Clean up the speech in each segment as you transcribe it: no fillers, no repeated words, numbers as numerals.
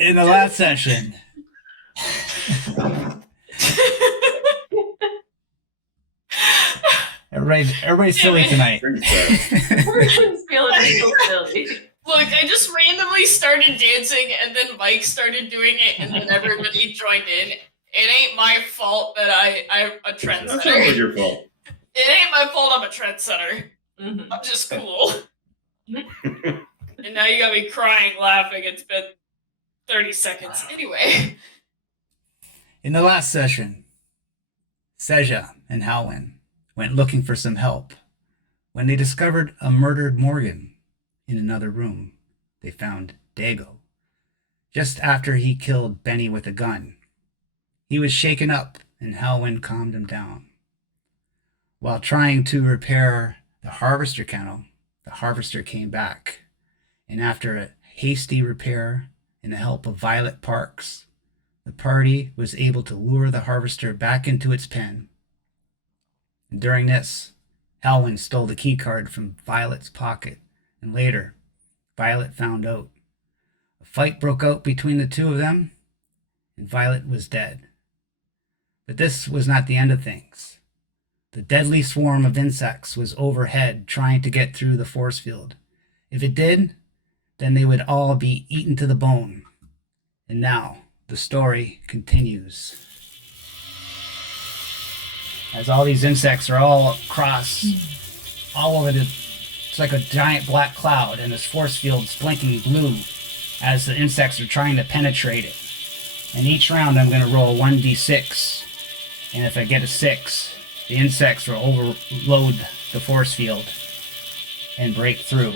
In the last session, everybody's silly tonight. Everyone's feeling real silly. Look, I just randomly started dancing, and then Mike started doing it, and then everybody joined in. It ain't my fault that I'm a trendsetter. That's not your fault. It ain't my fault I'm a trendsetter. Mm-hmm. I'm just cool. And now you got me crying, laughing. It's been 30 seconds. Anyway. In the last session, Seja and Halwyn went looking for some help. When they discovered a murdered Morgan in another room, they found Dago. Just after he killed Benny with a gun, he was shaken up and Halwyn calmed him down. While trying to repair the harvester kennel, the harvester came back, and after a hasty repair and the help of Violet Parks, the party was able to lure the harvester back into its pen. And during this, Halwyn stole the key card from Violet's pocket, and later, Violet found out. A fight broke out between the two of them, and Violet was dead. But this was not the end of things. The deadly swarm of insects was overhead trying to get through the force field. If it did, then they would all be eaten to the bone. And now, the story continues. As all these insects are all across, all over it's like a giant black cloud, and this force field's blinking blue as the insects are trying to penetrate it. And each round I'm going to roll 1d6, and if I get a 6, the insects will overload the force field and break through.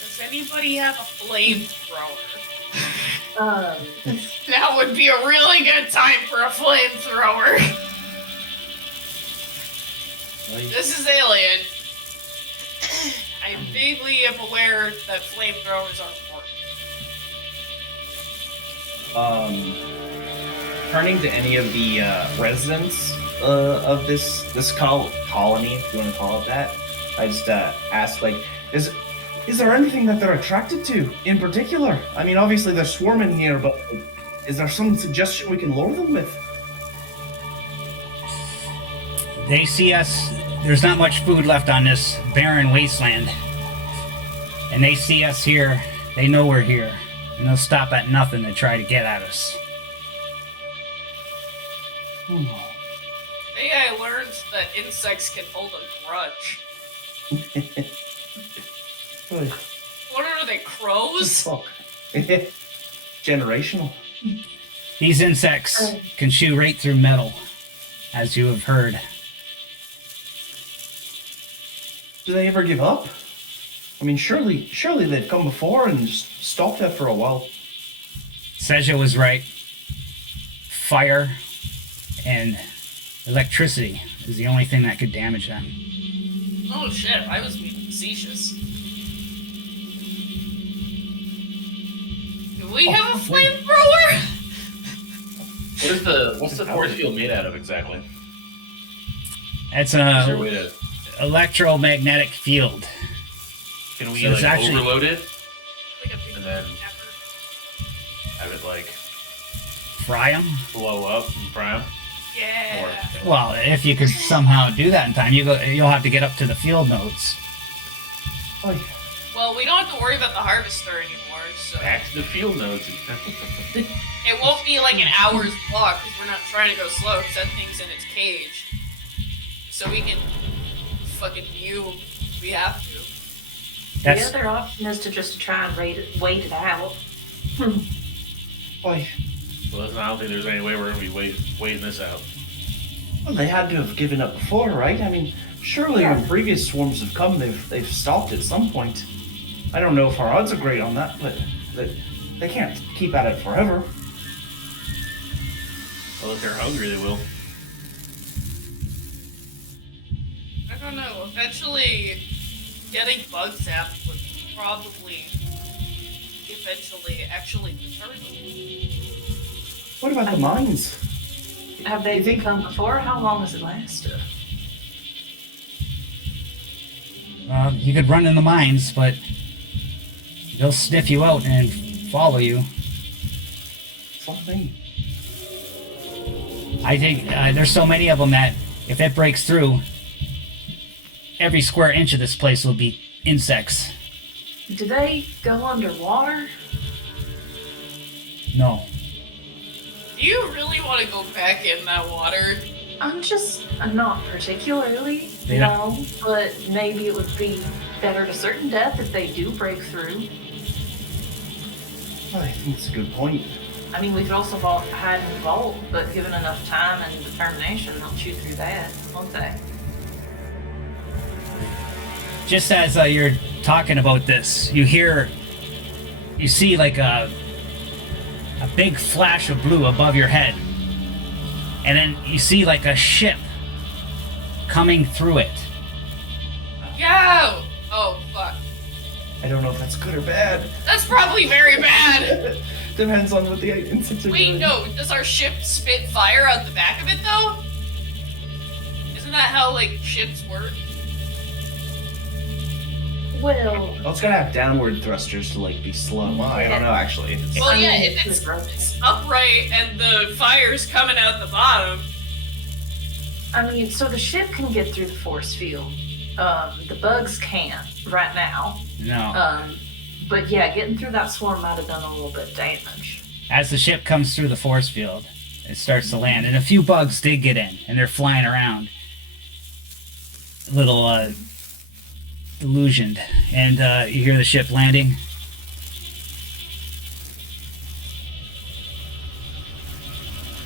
Does anybody have a flamethrower? Um, That would be a really good time for a flamethrower. This is Alien. I vaguely am aware that flamethrowers are important. Turning to any of the residents of this colony, if you want to call it that, I just asked, like, is there anything that they're attracted to in particular? I mean, obviously they're swarming here, but is there some suggestion we can lure them with? They see us, there's not much food left on this barren wasteland. And they see us here, they know we're here, and they'll stop at nothing to try to get at us. Today I learned that insects can hold a grudge. What are they, crows? Generational. These insects can chew right through metal, as you have heard. Do they ever give up? I mean, surely they've come before and just stopped that for a while. Seja was right. Fire and electricity is the only thing that could damage them. Oh shit, I was being facetious. Do we have a flamethrower? What's the force field made out of exactly? It's Is there a an way to? electromagnetic field. Can we So it's actually- overload it Like a big and then pepper. have it like Fry them? blow up and fry 'em? Yeah. Well, if you could somehow do that in time, you'll have to get up to the field nodes. Well, we don't have to worry about the harvester anymore, so Back to the field nodes. it won't be like an hour's walk because we're not trying to go slow because that thing's in its cage. So we can fucking view if we have to. That's The other option is to just try and wait it out. Boy, Well, I don't think there's any way we're gonna be waiting this out. well, they had to have given up before, right? I mean, surely when previous swarms have come, they've stopped at some point. I don't know if our odds are great on that, but they can't keep at it forever. Well, if they're hungry, they will. I don't know. Eventually, getting bug zapped would probably eventually actually deter them. What about the mines? Have they come before? How long has it lasted? you could run in the mines, but they'll sniff you out and follow you. Something. I think there's so many of them that if it breaks through, every square inch of this place will be insects. Do they go underwater? No. Do you really want to go back in that water? I'm not particularly, They don't- no, but maybe it would be better to certain death if they do break through. I think it's a good point. I mean, we could also hide in the vault, but given enough time and determination, they'll chew through that, won't they? Just as you're talking about this, you see like a big flash of blue above your head. And then you see like a ship coming through it. Yo! Oh, fuck. I don't know if that's good or bad. That's probably very bad. Depends on what the insects are Wait, doing. no. Does our ship spit fire out the back of it, though? Isn't that how, like, ships work? Well, Oh, it's gotta have downward thrusters to like be slow. Well, I don't know actually. Well, I yeah, mean, if it's it's- upright and the fire's coming out the bottom. I mean, so the ship can get through the force field. The bugs can't right now. No. But yeah, getting through that swarm might have done a little bit of damage. As the ship comes through the force field, it starts to land, and a few bugs did get in, and they're flying around. A little illusioned, and you hear the ship landing.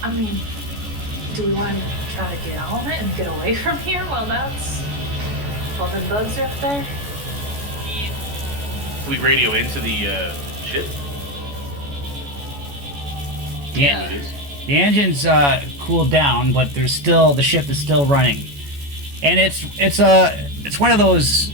I mean, do we want to try to get on it and get away from here while the bugs are up there? We radio into the ship. Yeah. The engines cooled down, but the ship is still running, and it's one of those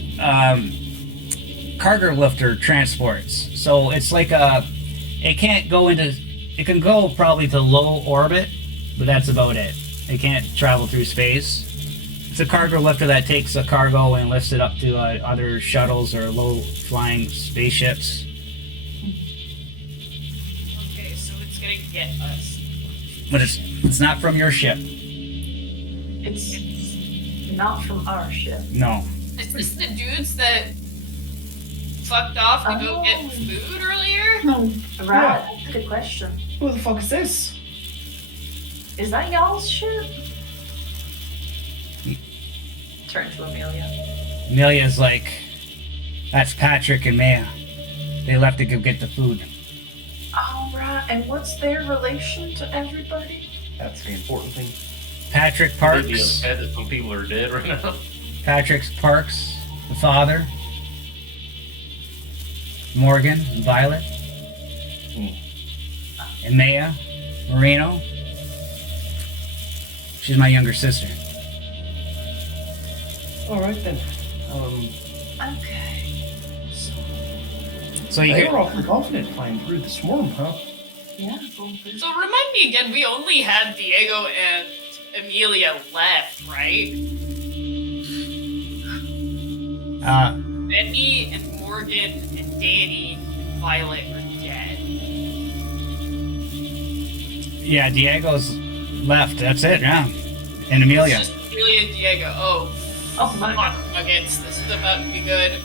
cargo lifter transports. So it's like it can go probably to low orbit, but that's about it. It can't travel through space. It's a cargo lifter that takes a cargo and lifts it up to other shuttles or low flying spaceships. Okay, so it's gonna get us. But it's not from your ship. It's not from our ship. No. Is this the dudes that fucked off to go get food earlier? Right, that's a good question. Who the fuck is this? Is that y'all's ship? Turn to Amelia. Amelia's like, that's Patrick and Maya. They left to go get the food. All right, and what's their relation to everybody? That's the important thing. Patrick I'd be Parks. upset that some people are dead right now. Patrick Parks, the father. Morgan, Violet. And Maya, Marino. She's my younger sister. All right then. Okay. So you They hear, were awfully confident flying through the swarm, huh? Yeah. So remind me again, we only had Diego and Amelia left, right? Benny and Morgan and Danny and Violet are dead. yeah, Diego's left. That's it, yeah. And Amelia. It's just Amelia and Diego. Oh, Oh my god. fuck nuggets. This is about to be good.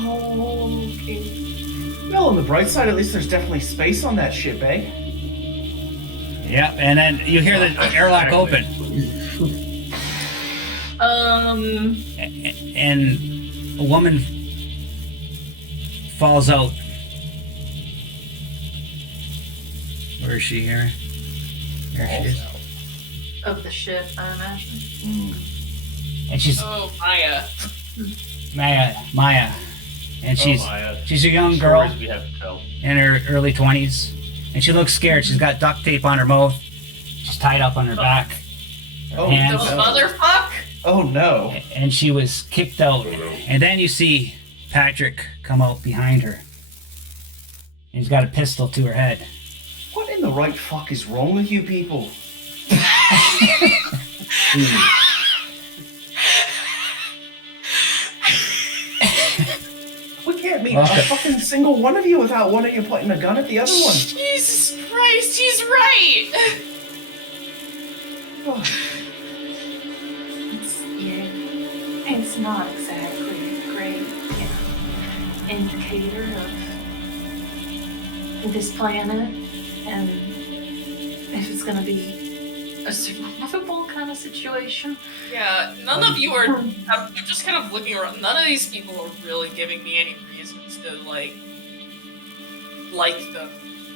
Okay. Well, on the bright side, at least there's definitely space on that ship, eh? Yeah, and then you hear the airlock open, and a woman falls out. Where is she here? There she is. Of the ship, I imagine. And she's Oh, Maya. Maya, and she's Maya. a young girl Stories we have to tell. in her early 20s, and she looks scared. She's got duct tape on her mouth. She's tied up on her back, her Oh, hands, The no. motherfuck? Oh no. and she was kicked out. And then you see Patrick come out behind her. And he's got a pistol to her head. What in the right fuck is wrong with you people? We can't see Welcome. a fucking single one of you without one of you pointing a gun at the other one. Jesus Christ, he's right! It's not exactly a great, indicator of this planet and if it's gonna be a survivable kind of situation. Yeah, none of you are. I'm just kind of looking around. None of these people are really giving me any reasons to like them.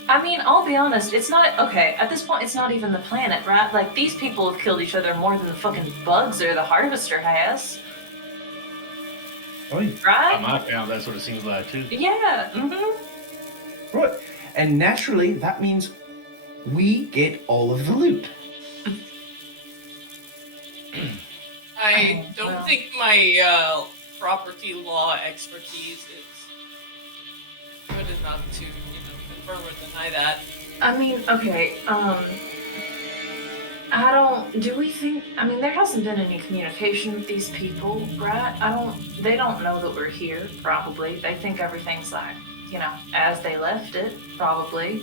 I mean, I'll be honest, it's not, okay, at this point, it's not even the planet, right? Like, these people have killed each other more than the fucking bugs or the harvester has. Oh, yeah. Um, Right? On my count, that's what it seems like too. Yeah, Right. And naturally, that means we get all of the loot. I Oh, don't well. think my property law expertise is good enough to, confirm or deny that. I mean, okay, there hasn't been any communication with these people, right? They don't know that we're here, probably. They think everything's like, as they left it, probably.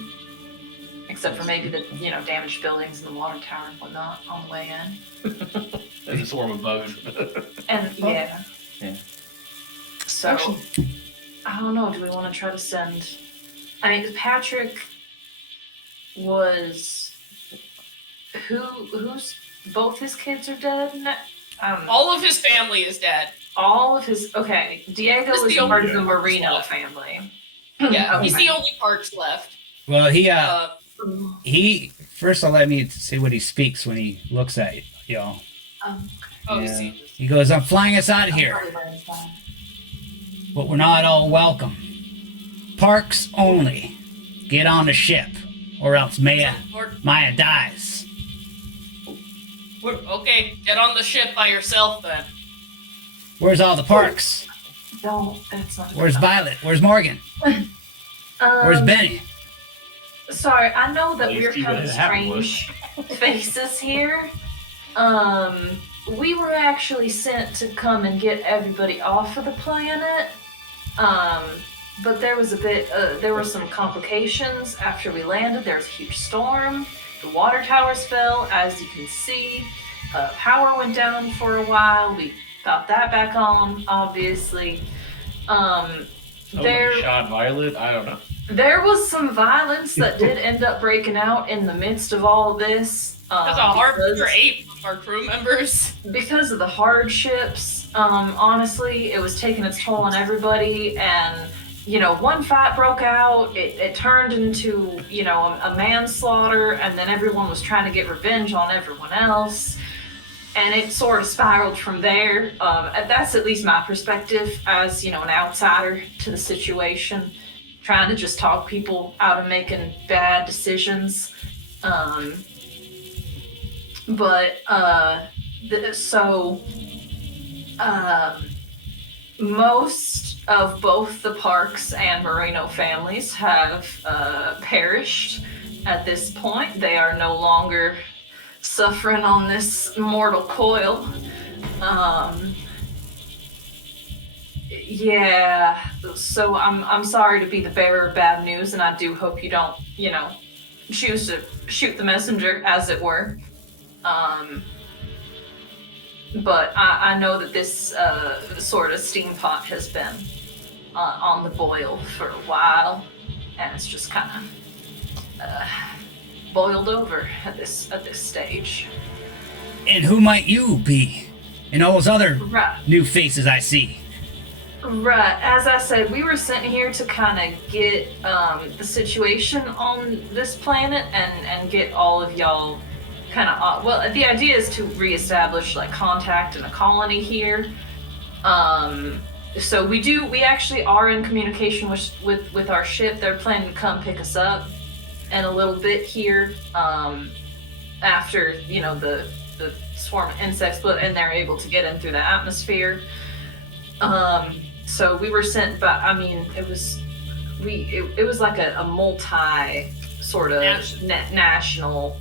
Except for maybe the, damaged buildings and the water tower and whatnot on the way in. It's a swarm of bugs. And, yeah. Yeah. So, Actually- I don't know, do we want to try to send... I mean, Patrick was... Who's... Both his kids are dead? All of his family is dead. All of his... Okay, Diego Just is the part only of the Parks Marino left. family. Yeah, he's Okay. the only Parks left. Well, Uh, he first. I'll let me see what he speaks when he looks at y'all. oh, Yeah. see. He goes, "I'm flying us out of here, but we're not all welcome. Parks only. Get on the ship, or else Maya dies." Okay, get on the ship by yourself then. Where's all the Parks? No, that's not... Where's Violet? Where's Morgan? Where's Benny? Sorry, I know that These we're people kind of that happened with. strange faces here. We were actually sent to come and get everybody off of the planet. But there was there were some complications after we landed. There was a huge storm. The water towers fell, as you can see. Power went down for a while. We got that back on, obviously. Somebody shot Violet? I don't know. There was some violence that did end up breaking out in the midst of all this. That's a harbinger 8 of our crew members. Because of the hardships. Honestly, it was taking its toll on everybody, and one fight broke out. It turned into a manslaughter, and then everyone was trying to get revenge on everyone else, and it sort of spiraled from there. That's at least my perspective as an outsider to the situation. Trying to just talk people out of making bad decisions. Most of both the Parks and Moreno families have perished at this point. They are no longer suffering on this mortal coil. Yeah, so I'm sorry to be the bearer of bad news, and I do hope you don't, choose to shoot the messenger, as it were. But I know that this sort of steam pot has been on the boil for a while, and it's just kind of boiled over at this stage. And who might you be? And all those other Right. new faces I see. Right. As I said, we were sent here to kind of get the situation on this planet and get all of y'all kind of... well, the idea is to reestablish contact and a colony here. So we actually are in communication with our ship. They're planning to come pick us up in a little bit here after the swarm of insects, and they're able to get in through the atmosphere. So we were sent, but I mean, it was like a multi sort of national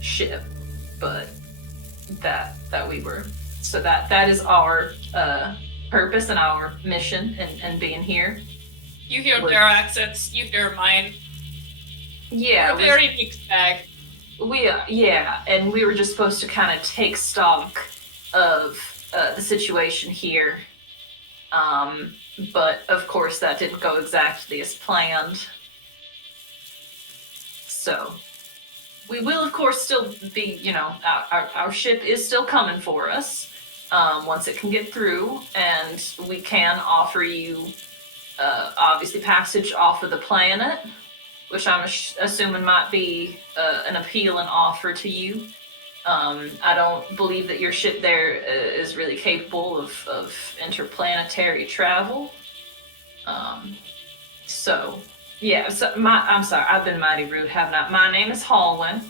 ship, but that we were. So that is our purpose and our mission and being here. You hear their accents, you hear mine. Yeah, We're a very mixed bag. and we were just supposed to kind of take stock of the situation here. But of course that didn't go exactly as planned. So we will of course still be, our ship is still coming for us once it can get through, and we can offer you obviously passage off of the planet, which I'm assuming might be an appealing offer to you. I don't believe that your ship there is really capable of interplanetary travel. So I'm sorry, I've been mighty rude, haven't I? My name is Hallwyn.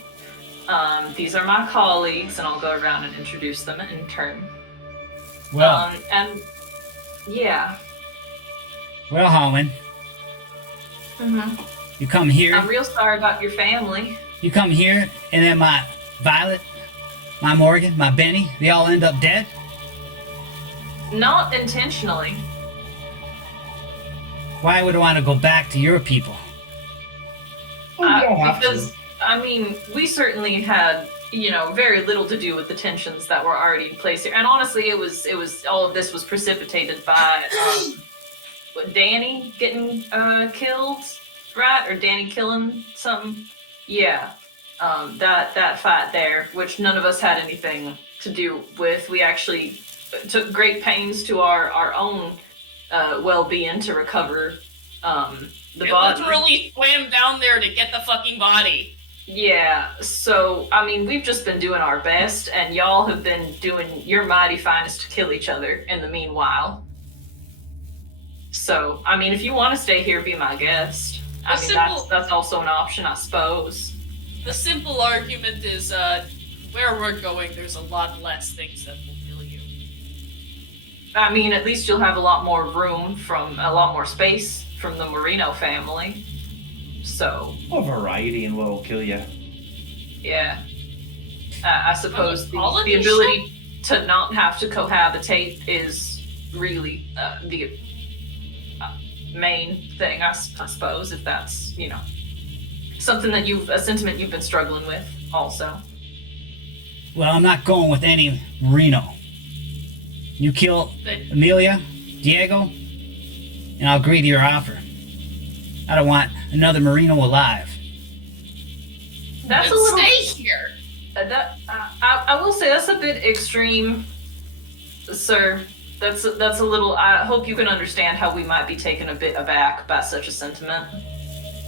These are my colleagues, and I'll go around and introduce them in turn. Well, well, Holman, you come here. I'm real sorry about your family. You come here, and then my Violet, my Morgan, my Benny, they all end up dead? Not intentionally. Why would I want to go back to your people? Well, you don't have Because, to. I mean, we certainly had, very little to do with the tensions that were already in place here. And honestly, it was all of this was precipitated by, Danny getting killed, right? Or Danny killing something? Yeah. That fight there, which none of us had anything to do with. We actually took great pains to our own well-being to recover the We body. literally swam down there to get the fucking body. Yeah, so, I mean, we've just been doing our best, and y'all have been doing your mighty finest to kill each other in the meanwhile. So, I mean, if you want to stay here, be my guest. I mean, that's also an option, I suppose. The simple argument is, where we're going, there's a lot less things that will kill you. I mean, at least you'll have a lot more room a lot more space from the Marino family. So, A variety and what'll kill you. yeah. I suppose the Colonies ability to not have to cohabitate is really the main thing, I suppose, if that's, something that a sentiment you've been struggling with also. Well, I'm not going with any Marino. You kill Amelia, Diego, and I'll agree to your offer. I don't want another Marino alive. That's Then a little. stay here. I will say that's a bit extreme, sir. That's a little. I hope you can understand how we might be taken a bit aback by such a sentiment.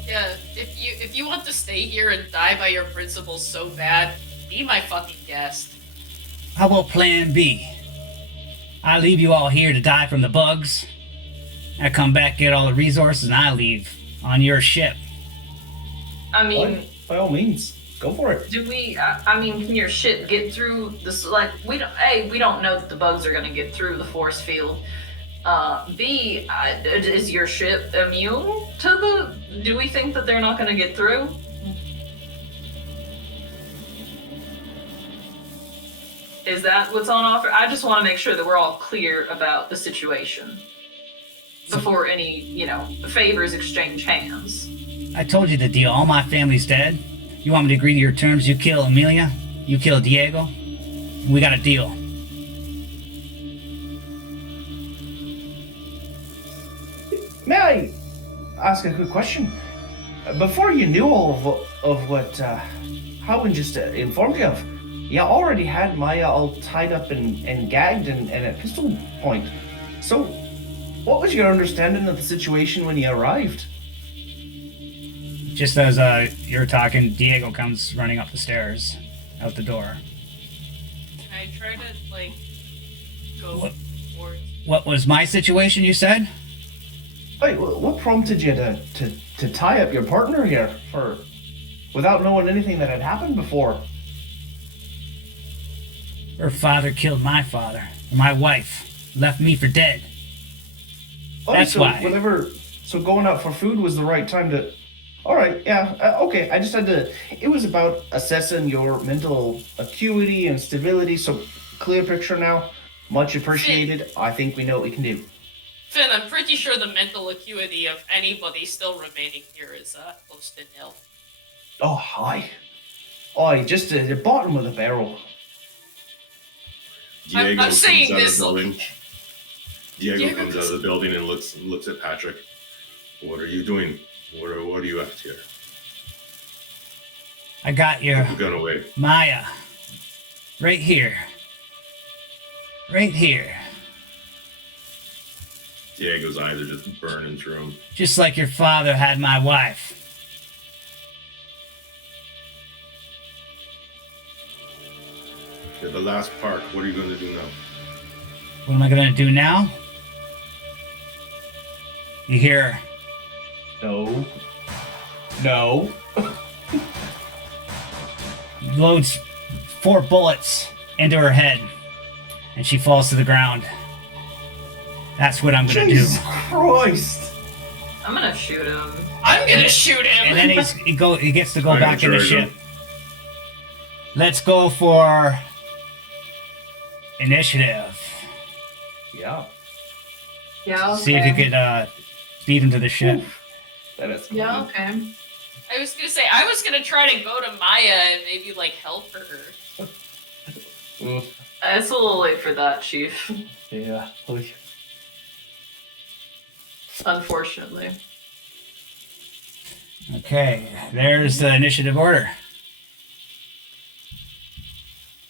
Yeah, if you want to stay here and die by your principles so bad, be my fucking guest. How about plan B? I leave you all here to die from the bugs. I come back, get all the resources, and I leave on your ship. I mean, By all means, go for it. do we? I mean, can your ship get through this? Like, we don't know that the bugs are gonna get through the force field. B, is your ship immune to the? Do we think that they're not gonna get through? Is that what's on offer? I just want to make sure that we're all clear about the situation before any, favors exchange hands. I told you the deal. All my family's dead. You want me to agree to your terms? You kill Amelia, you kill Diego. We got a deal. May I ask a quick question? Before you knew all of what Howard just informed you of, you already had Maya all tied up and gagged and at pistol point. So, what was your understanding of the situation when you arrived? Just as you're talking, Diego comes running up the stairs, out the door. Can I try to, go What? forward? What was my situation, you said? Wait, what prompted you to tie up your partner here without knowing anything that had happened before? Her father killed my father, and my wife left me for dead. That's so why. So going out for food was the right time to. All right, yeah, okay. I just had to. It was about assessing your mental acuity and stability. So clear picture now. Much appreciated. I think we know what we can do. Finn, I'm pretty sure the mental acuity of anybody still remaining here is close to nil. Oh, hi. Oh, just at the bottom of the barrel. Diego I'm saying comes out this, of the building. like- Diego Diego comes out comes- of the building and looks at Patrick. What are you doing? What are you up to here? I got Put your the gun away. Maya. Right here. Right here. Diego's eyes are just burning through him. Just like your father had my wife. Okay, the last part. What are you going to do now? What am I gonna do now? You hear No. No. loads 4 bullets into her head, and she falls to the ground. That's what I'm gonna Jesus do. Christ. I'm gonna shoot him. I'm gonna shoot him. And then he gets to go I'm back in the gonna charge ship. Let's go for initiative. Yeah. Yeah, okay. See if you could beat him to the ship. That is Yeah, okay. I was gonna say, I was gonna try to go to Maya and maybe, like, help her. Oof. It's a little late for that, Chief. Yeah. Unfortunately. Okay, there's the initiative order.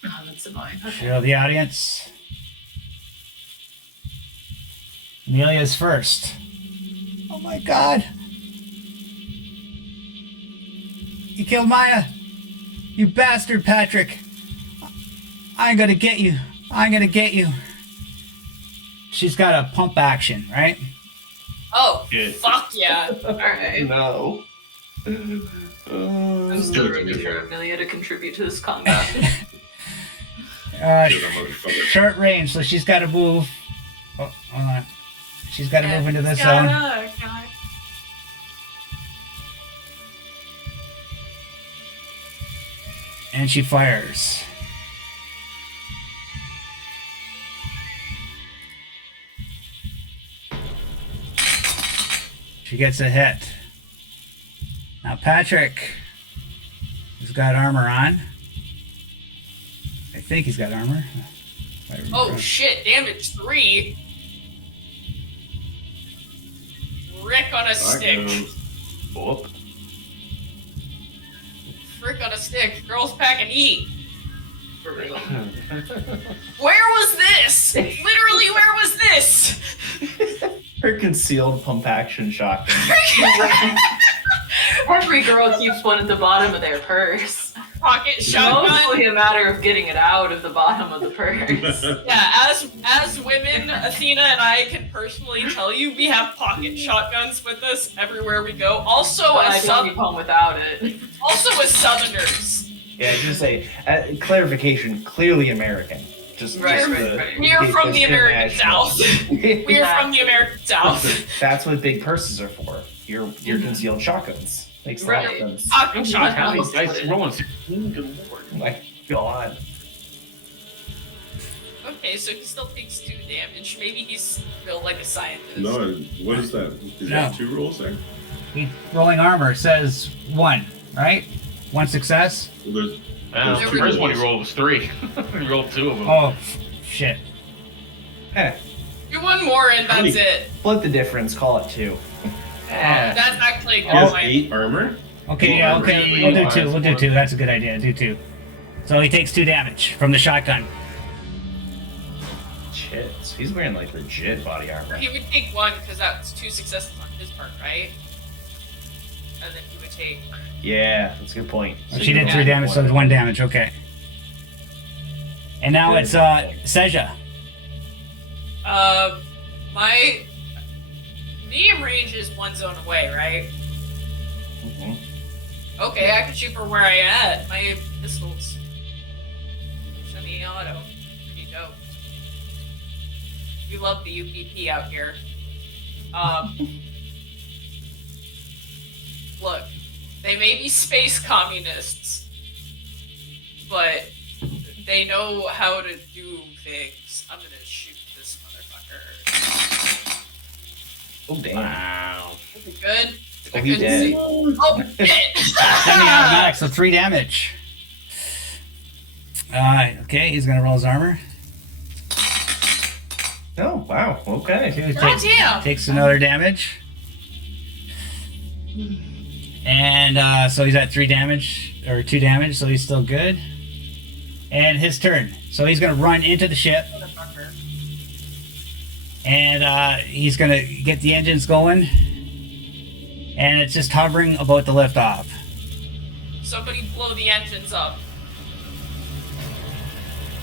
Oh, that's annoying. Okay. Show the audience. Amelia's first. Oh my god! You killed Maya! You bastard, Patrick! I'm gonna get you! I'm gonna get you! She's got a pump action, right? Oh, Good. fuck yeah. Alright. No. I'm still ready for Amelia to contribute to this combat. Kill that motherfucker. Short range, so she's gotta move. Oh, hold on. She's gotta move into this zone. And she fires. She gets a hit. Now Patrick has got armor on. I think he's got armor. Oh shit, damage 3. Frick on a stick. Whoop. Frick on a stick. Girls pack and eat. For real. Where was this? Literally, where was this? Her concealed pump action shotgun. Every girl keeps one at the bottom of their purse. Pocket It's shotgun. mostly a matter of getting it out of the bottom of the purse. Yeah, as women, Athena and I can personally tell you, we have pocket shotguns with us everywhere we go. Also, I as don't leave home without it. Southerners. Yeah, just say clarification. Clearly American. Just Right, just right, the- right. We are in from case the there's American international. South. We are from the American South. That's what big purses are for. Your concealed shotguns. Makes a lot of Right. sense. Pocket shotgun. Else Guys, would it? rolling 16. Good lord. Oh my god. Okay, so he still takes 2 damage. Maybe he's built like a scientist. No, what is that? Is No. that 2 rolls there? Rolling armor says 1, right? 1 success? Well, there's There two we rolls. go. First one he rolled was 3. He rolled 2 of them. Oh, shit. Eh, Do one more and How many- that's it. split the difference. Call it 2. That's actually a He good has point. 8 armor. Okay, yeah, okay. We'll do 2. We'll do 2. That's a good idea. Do 2. So he takes 2 damage from the shotgun. Shit. So he's wearing like legit body armor. He would take 1 because that's 2 successes on his part, right? And then he would take. Yeah, that's a good point. Oh, she did 3 damage, so it's 1 damage. Okay. And now it's Seja. My medium range is 1 zone away, right? Mhm. Okay, I can shoot from where I at. My pistols. Semi-auto. Pretty dope. We love the UPP out here. Look, they may be space communists, but they know how to do things. I'm gonna Oh damn! Wow. Is it good? Oh, I he couldn't did. see. Oh shit! Semi-automatic, so 3 damage. Okay, he's gonna roll his armor. Oh wow. Okay. Goddamn! Takes another damage. And so he's at 3 damage, or 2 damage, so he's still good. And his turn. So he's gonna run into the ship, Motherfucker. and he's gonna get the engines going. And it's just hovering about to lift off. Somebody blow the engines up.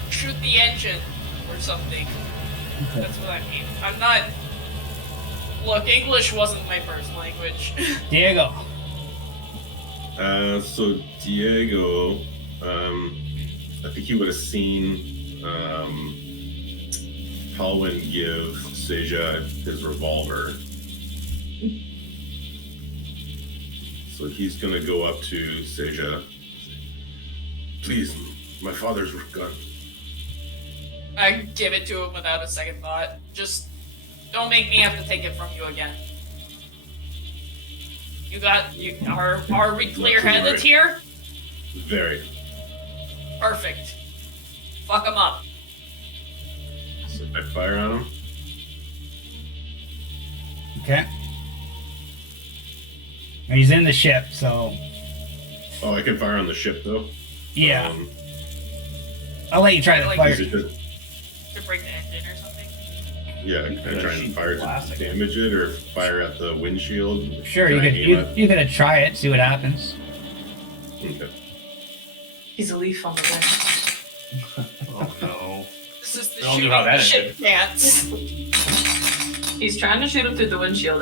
Shoot the engine or something. That's what I mean. I'm not. Look, English wasn't my first language. Diego. So Diego, I think he would have seen Halwyn give Seja his revolver. So he's gonna go up to Seja. Please, my father's gun. I give it to him without a second thought. Just don't make me have to take it from you again. Are we clear-headed here? Very. Perfect. Fuck him up. So I fire on him. Okay. And he's in the ship, so Oh, I can fire on the ship though. yeah. I'll let you try to Like, fire. Is it just, To break the engine or something. yeah, can I try and fire Classic. to damage it or fire at the windshield? Sure, Can you I could aim it? you could try it, see what happens. Okay. He's a leaf on the wind. Oh no. This is the We all knew shooting how that the ship ended. dance. He's trying to shoot him through the windshield.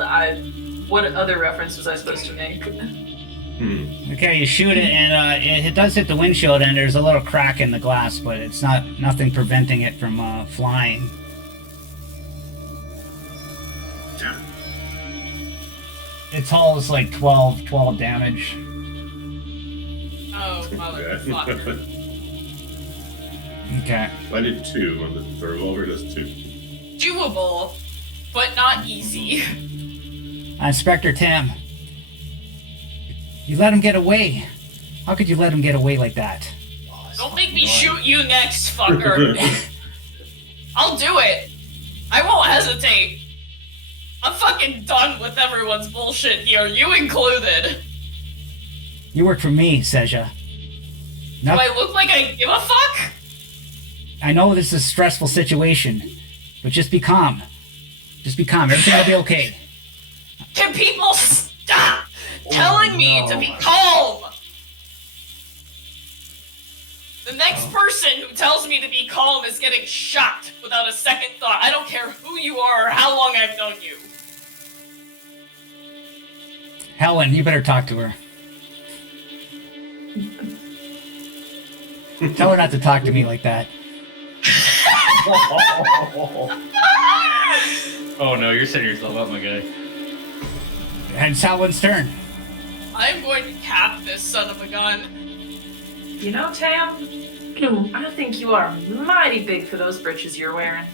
What other reference was I supposed to make? Okay, you shoot it, and it does hit the windshield, and there's a little crack in the glass, but it's nothing preventing it from flying. Damn. Its hull is like 12 damage. Oh, motherfucker. Okay. I did 2 on the revolver. Does 2. Doable, but not easy. Inspector Tam, you let him get away. How could you let him get away like that? Don't make me shoot you next, fucker. I'll do it. I won't hesitate. I'm fucking done with everyone's bullshit here, you included. You work for me, Seja. Do No, I look like I give a fuck? I know this is a stressful situation, but just be calm. Just be calm. Everything will be okay. Can people stop telling me to be calm? The next person who tells me to be calm is getting shot without a second thought. I don't care who you are or how long I've known you. Helen, you better talk to her. Tell her not to talk to me like that. Oh no, you're setting yourself up, my guy. And it's Helen's turn. I'm going to cap this son of a gun. You know, Tam, I think you are mighty big for those britches you're wearing.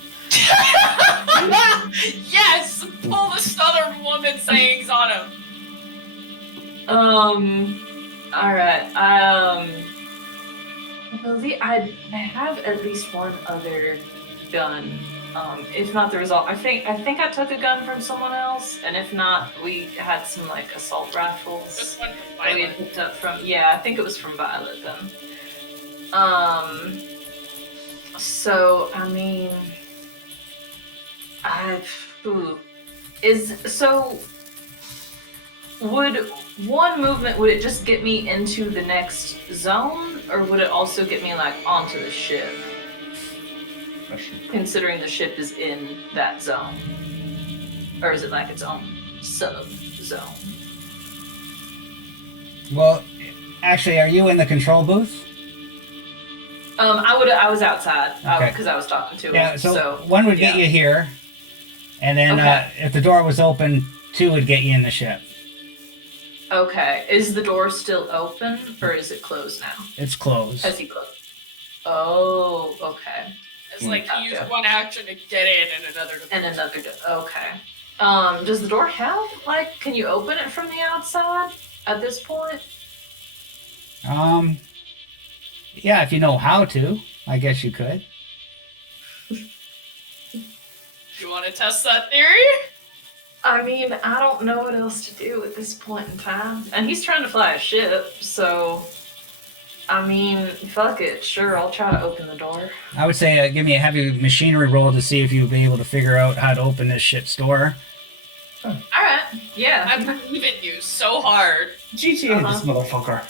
Yes! Pull the southern woman sayings on him. Alright, I have at least one other gun. If not the result, I think I took a gun from someone else, and if not, we had some like assault rifles This one from that we had Violet. picked up from. Yeah, I think it was from Violet then. So I mean, would one movement, would it just get me into the next zone, or would it also get me like onto the ship? Considering the ship is in that zone, or is it like its own sub-zone? Well, actually, are you in the control booth? I was outside Okay. because I was talking to him. Yeah, so one would get yeah. you here, and then Okay. if the door was open, 2 would get you in the ship. Okay, is the door still open, or is it closed now? It's closed. Has he closed? Oh, okay. It's like he used Gotcha. one action to get in and another to And another. Okay. Does the door have, like, can you open it from the outside at this point? Yeah, if you know how to, I guess you could. You want to test that theory? I mean, I don't know what else to do at this point in time. And he's trying to fly a ship, so... I mean, fuck it. Sure, I'll try to open the door. I would say give me a heavy machinery roll to see if you'll be able to figure out how to open this ship's door. Alright, yeah. I believe in you so hard. GTA this motherfucker.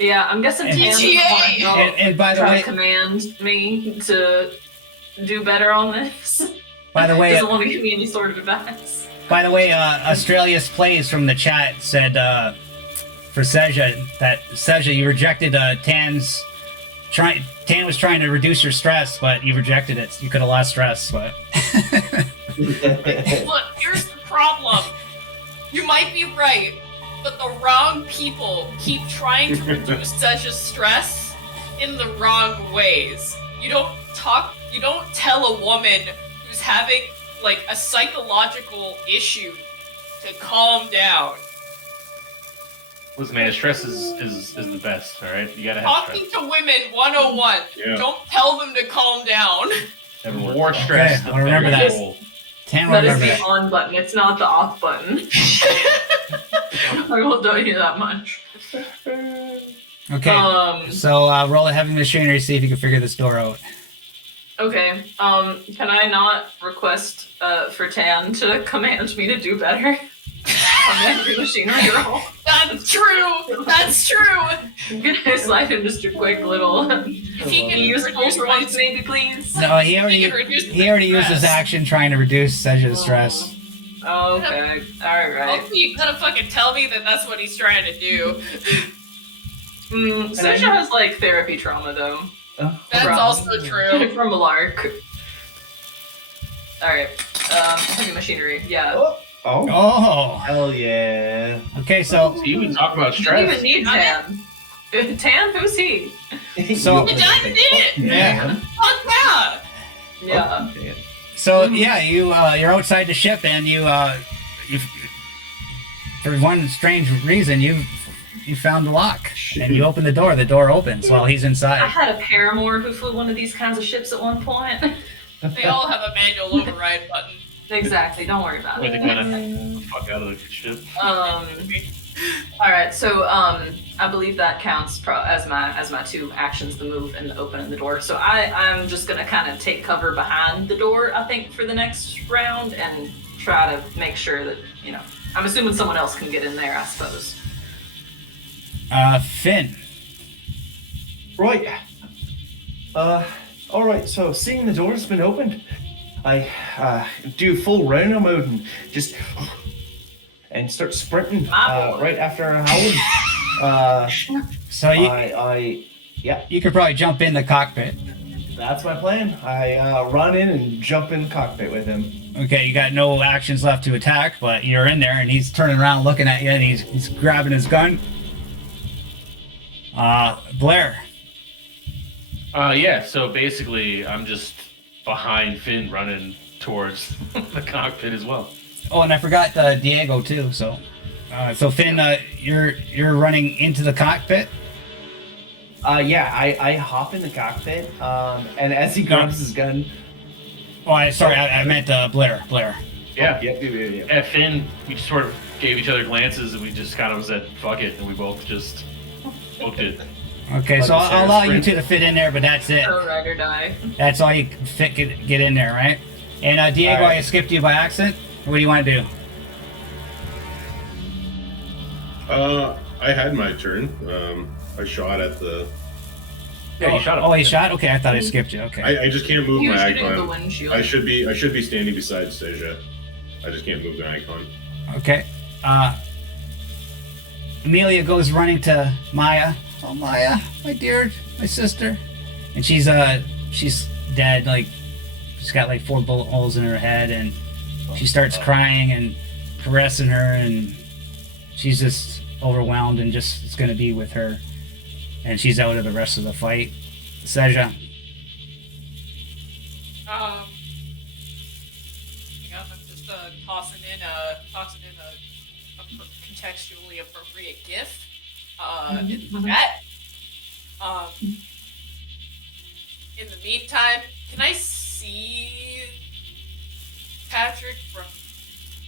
Yeah, I'm guessing And- Tan doesn't want to help And by the try way, to command me to do better on this. by the way, Doesn't want to give me any sort of advice. Australia's Plays from the chat said for Seja that Seja, you rejected Tan's Tan was trying to reduce your stress, but you rejected it. You could have lost stress, but Look, here's the problem. You might be right, but the wrong people keep trying to reduce Seja's stress in the wrong ways. You don't tell a woman who's having, like, a psychological issue to calm down. Listen, man, stress is the best. All right, you gotta have Talking stress. to women 101. Yeah. Don't tell them to calm down. The more stress, Okay, the I'll remember better that. you will. Tan will That is remember the that. on button, it's not the off button. I will tell you that much. Okay, so roll a heavy machinery, see if you can figure this door out. Okay, can I not request for Tan to command me to do better? On the heavy machinery roll. That's true. That's true. Can I slide him just a quick little If he can useful reduce for my once, maybe, please? No, He can reduce he already used his stress. action trying to reduce Seja's stress. Okay, alright. Hopefully you gotta fucking tell me that that's what he's trying to do. Sasha has, like, therapy trauma, though. That's From- also true. From a lark. Alright, heavy machinery, yeah. Oh, Oh, hell yeah. okay, so You even talk about You don't even stress. need Tan. Tan? Who's he? So- The guy did it! yeah. Fuck that! Yeah. So yeah, you're outside the ship, and you for one strange reason you found the lock, and you open the door. The door opens while he's I inside. had a paramour who flew one of these kinds of ships at one point. They all have a manual override button. Exactly, don't worry about Way to it. get the fuck out of the ship. Alright, so I believe that counts as my two actions, the move and the opening the door. So I'm just gonna kind of take cover behind the door, I think, for the next round and try to make sure that, you know, I'm assuming someone else can get in there, I suppose. Finn. Right. Alright, so seeing the door's been opened, I do full rhino mode and just and start sprinting right after Howard. So you Yeah, you could probably jump in the cockpit. that's my plan. I run in and jump in the cockpit with him. Okay, you got no actions left to attack, but you're in there, and he's turning around, looking at you, and he's grabbing his gun. Blair. Yeah. So basically, I'm just behind Finn, running towards the cockpit as well. Oh, and I forgot Diego too. So Finn, you're running into the cockpit. Yeah, I hop in the cockpit, and as he grabs his gun, Oh, I meant Blair. Yeah. yep. Yeah, Finn, we just sort of gave each other glances, and we just kind of said, "Fuck it," and we both just booked it. Okay, so Like a I'll allow you sprint. two to fit in there, but that's it. Or ride or die. That's all you can fit get in there, right? And Diego, All right. I skipped you by accident. What do you want to do? I had my turn. I shot at the. Yeah, you shot him. Oh, he shot. Okay, I thought I skipped you. Okay. I just can't move He was my shooting at the icon. windshield. I should be standing beside Seja. I just can't move the icon. Okay. Amelia goes running to Maya. Oh, Maya, my dear, my sister. And she's dead. Like, she's got like 4 bullet holes in her head, and she starts crying and caressing her, and she's just overwhelmed and just is gonna be with her. And she's out of the rest of the fight. Seja. Hang on, I'm just tossing in toss it in a contextually appropriate gift in the chat. In the meantime, can I see Patrick from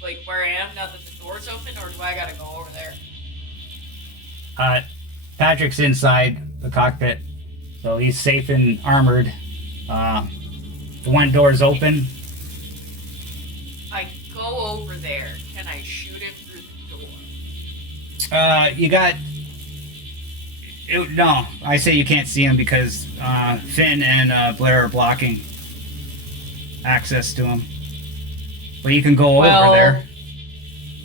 like where I am now that the door's open, or do I gotta go over there? Patrick's inside the cockpit, so he's safe and armored. The one door's open. I go over there. Can I shoot him through the door? You got. No, I say you can't see him because Finn and Blair are blocking access to him. But you can go over there.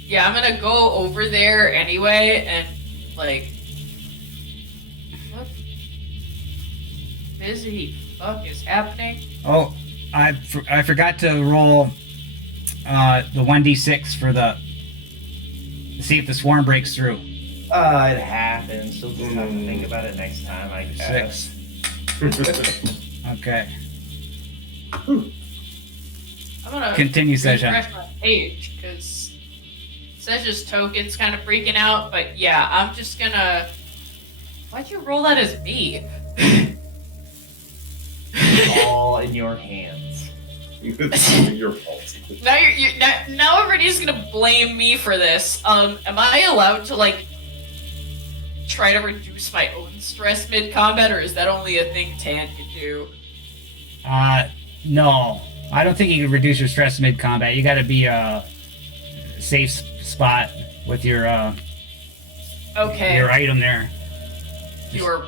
Yeah, I'm gonna go over there anyway, and like, what busy fuck is happening? Oh, I forgot to roll the 1d6 for to see if the swarm breaks through. It happens. So just have to think about it next time, I guess. 6. Okay. I'm gonna Continue, refresh Seja. my page because Seja's token's kind of freaking out. But yeah, I'm just gonna. Why'd you roll that as me? All in your hands. It's your fault. Now everybody's gonna blame me for this. Am I allowed to like try to reduce my own stress mid combat, or is that only a thing Tan can do? No. I don't think you can reduce your stress mid combat. You gotta be a safe spot with your Okay. your item there. You are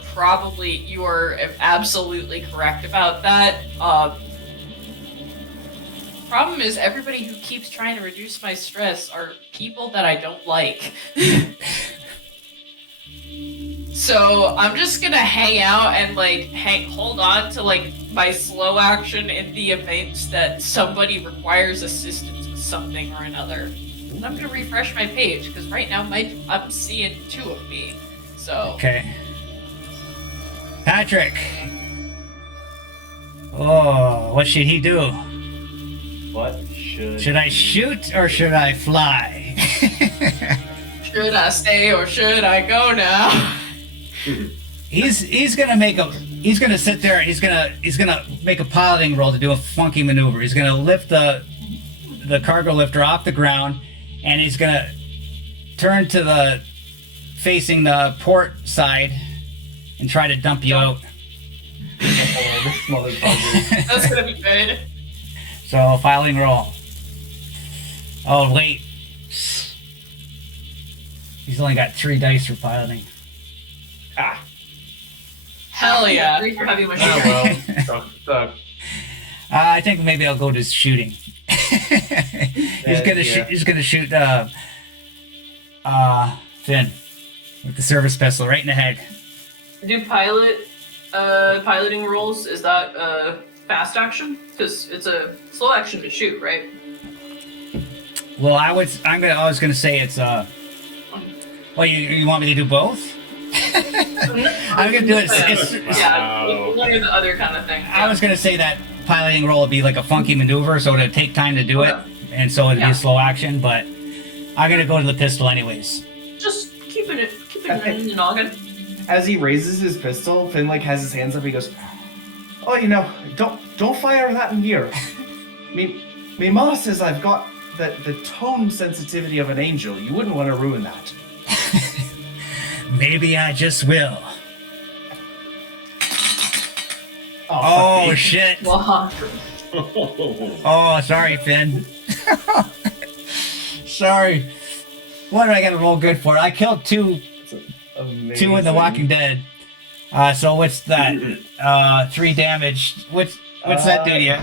absolutely correct about that. Problem is, everybody who keeps trying to reduce my stress are people that I don't like. So I'm just gonna hang out and like hold on to like my slow action in the event that somebody requires assistance with something or another. And I'm gonna refresh my page because right now I'm seeing 2 of me. So Okay. Patrick. Oh, what should he do? What should... Should I shoot or should I fly? should I stay or should I go now? he's gonna sit there and he's gonna make a piloting roll to do a funky maneuver. He's gonna lift the cargo lifter off the ground, and he's gonna turn to the facing the port side and try to dump you out. Oh, this motherfucker. That's gonna be good. So piloting roll. Oh wait, he's only got 3 dice for piloting. Ah. Hell yeah. 3 for heavy Oh, machinery. well. Suck. I think maybe I'll go to shooting. He's gonna shoot Finn with the service pistol right in the head. Do piloting rolls, is that fast action? Because it's a slow action to shoot, right? Well, I was gonna say it's well, you want me to do both? I'm gonna do it. Yeah, one or the other kind of thing. I was gonna say that piloting roll would be like a funky maneuver, so it'd take time to do it, and so it'd be a slow action. But I'm gonna go to the pistol anyways. Just keeping it in the noggin. As he raises his pistol, Finn like has his hands up. He goes, "Oh, you know, don't fire that in here. Me mother says I've got the tone sensitivity of an angel. You wouldn't want to ruin that." Maybe I just will. Oh, Oh shit! Wow. Oh, sorry, Finn. Sorry. What am I gonna roll good for? I killed 2 in The Walking Dead. So what's that? 3 damage. What's that do to you?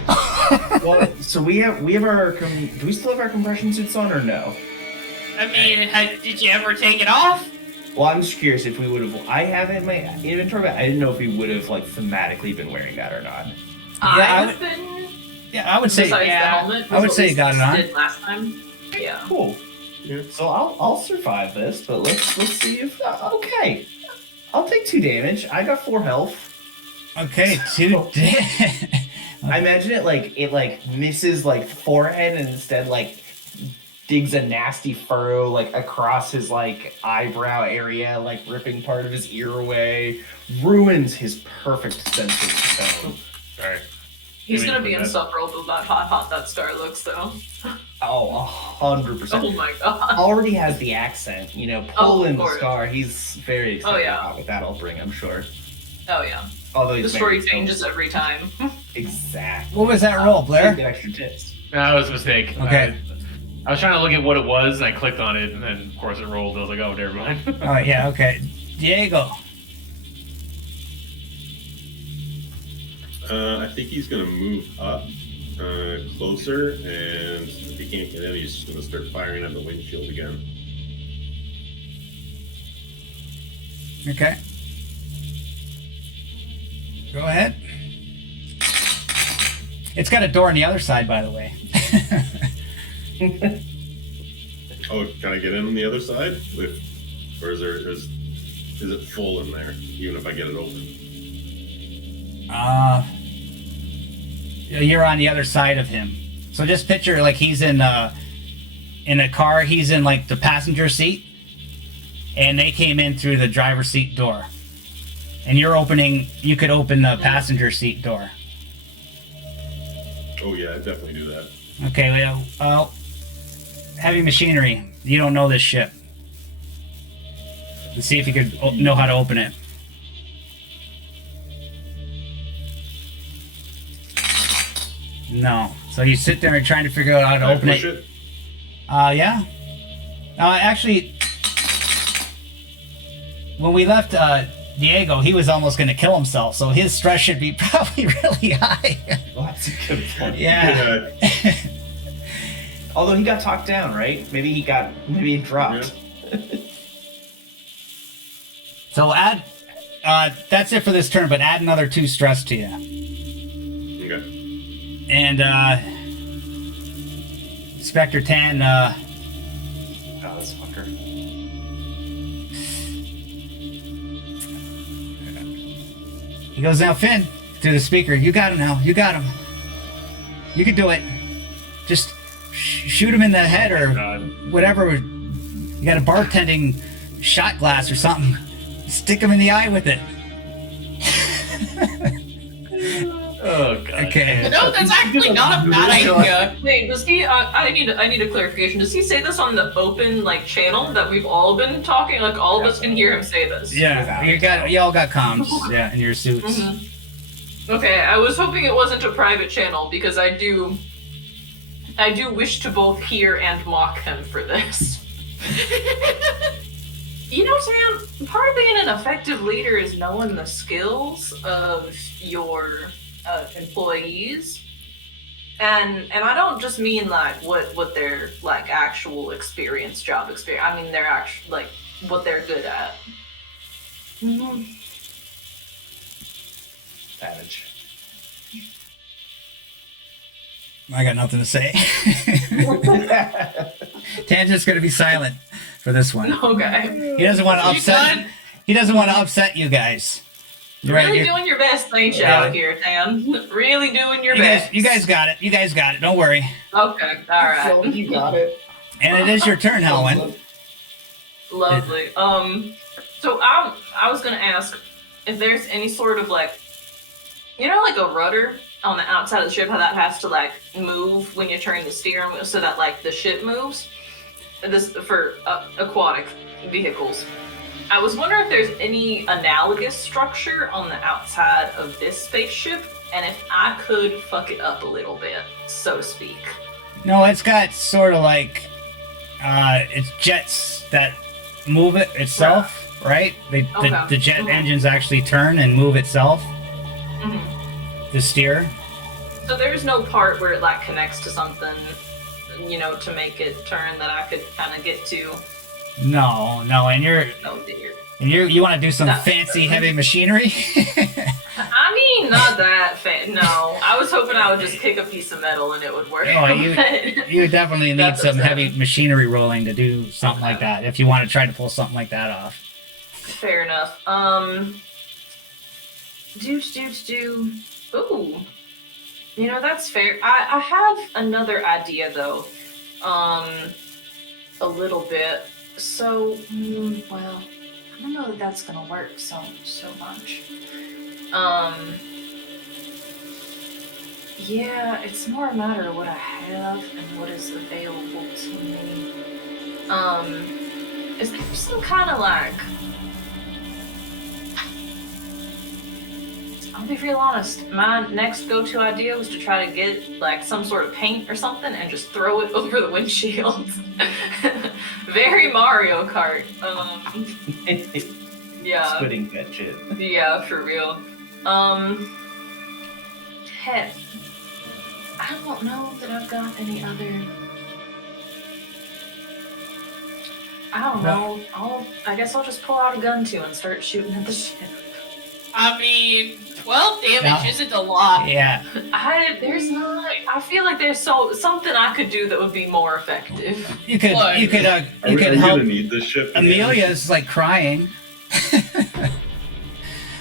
Well, so we have our. Do we still have our compression suits on or no? I mean, did you ever take it off? Well, I'm just curious if we would have. I have it in my inventory, but I didn't know if we would have like thematically been wearing that or not. I've been. Yeah, I would say. Besides the yeah. helmet, I would was say what you got we it on. did last time. Yeah. Cool. Yeah. So I'll survive this, but let's see if okay. I'll take 2 damage. I got 4 health. Okay, 2 I imagine it like misses like forehead and instead like digs a nasty furrow like across his like eyebrow area, like ripping part of his ear away, ruins his perfect sense of tone. Sorry. He's You gonna mean be for that? insufferable about how hot that scar looks, though. Oh, 100%. Oh my god. Already has the accent, you know, Oh, pull of in the course. scar. He's very excited yeah. about what that'll bring, I'm sure. Oh yeah. Although The he's story very changes every time. Exactly. What was that roll, Blair? Get extra tits. No, that was a mistake. Okay. I was trying to look at what it was, and I clicked on it, and then of course it rolled. I was like, oh, never mind. Oh yeah, okay. Diego. I think he's gonna move up closer, and if he can't get in, he's just gonna start firing at the windshield again. Okay. Go ahead. It's got a door on the other side, by the way. Oh, can I get in on the other side? Or is it full in there, even if I get it open? You're on the other side of him. So just picture like he's in a car. He's in like the passenger seat, and they came in through the driver's seat door. And you're opening. You could open the passenger seat door. Oh yeah, I'd definitely do that. Okay. Well, heavy machinery. You don't know this ship. Let's see if you could know how to open it. No. So you sit there and trying to figure out how to Can I open push it. it? Yeah. Actually, when we left Diego, he was almost going to kill himself, so his stress should be probably really high. Well, that's a good point. Yeah. Although he got talked down, right? Maybe he dropped. So add. That's it for this turn, but add another 2 stress to you. Okay. And Spectre 10. Oh, this fucker. He goes, now Finn, through the speaker. You got him now. You got him. You can do it. Just shoot him in the head or God. whatever. You got a bartending shot glass or something. Stick him in the eye with it. Oh god. Okay. No, that's actually not a bad idea. Wait, does he? I need a clarification. Does he say this on the open like channel that we've all been talking? Like all of us can hear him say this. Yeah, you all got comms. Yeah, in your suits. Okay, I was hoping it wasn't a private channel because I do wish to both hear and mock him for this. You know, Sam, part of being an effective leader is knowing the skills of your employees. And I don't just mean like what their like actual experience, job experience. I mean their actual like what they're good at. Savage. I got nothing to say. Tangent's gonna be silent for this one. Okay. He doesn't want to You upset. done? He doesn't want to upset you guys. You're really doing your best, ain't you, Yeah. out here, Sam? Really doing your You best. guys got it. You guys got it. Don't worry. Okay, alright. You got it. And it is your turn, Helen. Lovely. So I was gonna ask if there's any sort of like, you know, like a rudder on the outside of the ship, how that has to like move when you turn the steering wheel so that like the ship moves. This for aquatic vehicles. I was wondering if there's any analogous structure on the outside of this spaceship, and if I could fuck it up a little bit, so to speak. No, it's got sort of like it's jets that move it itself, right? Okay. The jet Mhm. engines actually turn and move itself Mm-hmm. to steer. So there's no part where it like connects to something, you know, to make it turn that I could kind of get to. No, and Oh dear. you want to do some No. fancy heavy machinery? I mean, not that no. I was hoping I would just kick a piece of metal and it would work. Oh, you definitely need That's some upsetting. heavy machinery rolling to do something like that if you want to try to pull something like that off. Fair enough. Do. Ooh. You know, that's fair. I have another idea though. a little bit. So, well, I don't know that that's gonna work so much. Yeah, it's more a matter of what I have and what is available to me. Is there some kind of like, I'll be real honest, my next go-to idea was to try to get like some sort of paint or something and just throw it over the windshield. Very Mario Kart. Yeah. Splitting that shit. Yeah, for real. Heck, I don't know that I've got any other. I don't know. I guess I'll just pull out a gun too and start shooting at the ship. I mean, 12 damage No. isn't a lot. Yeah. There's not. I feel like there's something I could do that would be more effective. You could Look. you could Are you we could gonna help. need this ship? Amelia's like crying.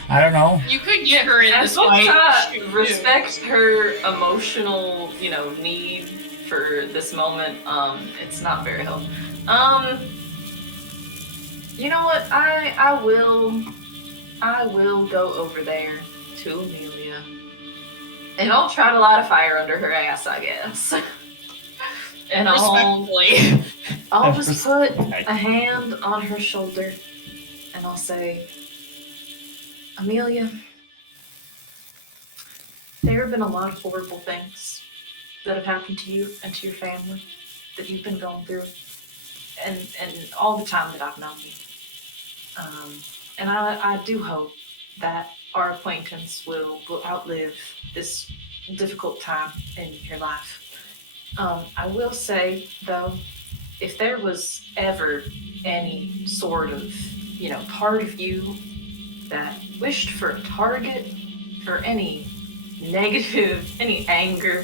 I don't know. You could get her in As this much as fight. I Shoot, respect her emotional, need for this moment, it's not very helpful. You know what? I will go over there to Amelia, and I'll try to light a fire under her ass, I guess. And Respectfully. I'll just put a hand on her shoulder, and I'll say, Amelia, there have been a lot of horrible things that have happened to you and to your family that you've been going through, and all the time that I've known you. And I do hope that our acquaintance will outlive this difficult time in your life. I will say, though, if there was ever any sort of, part of you that wished for a target for any negative, any anger,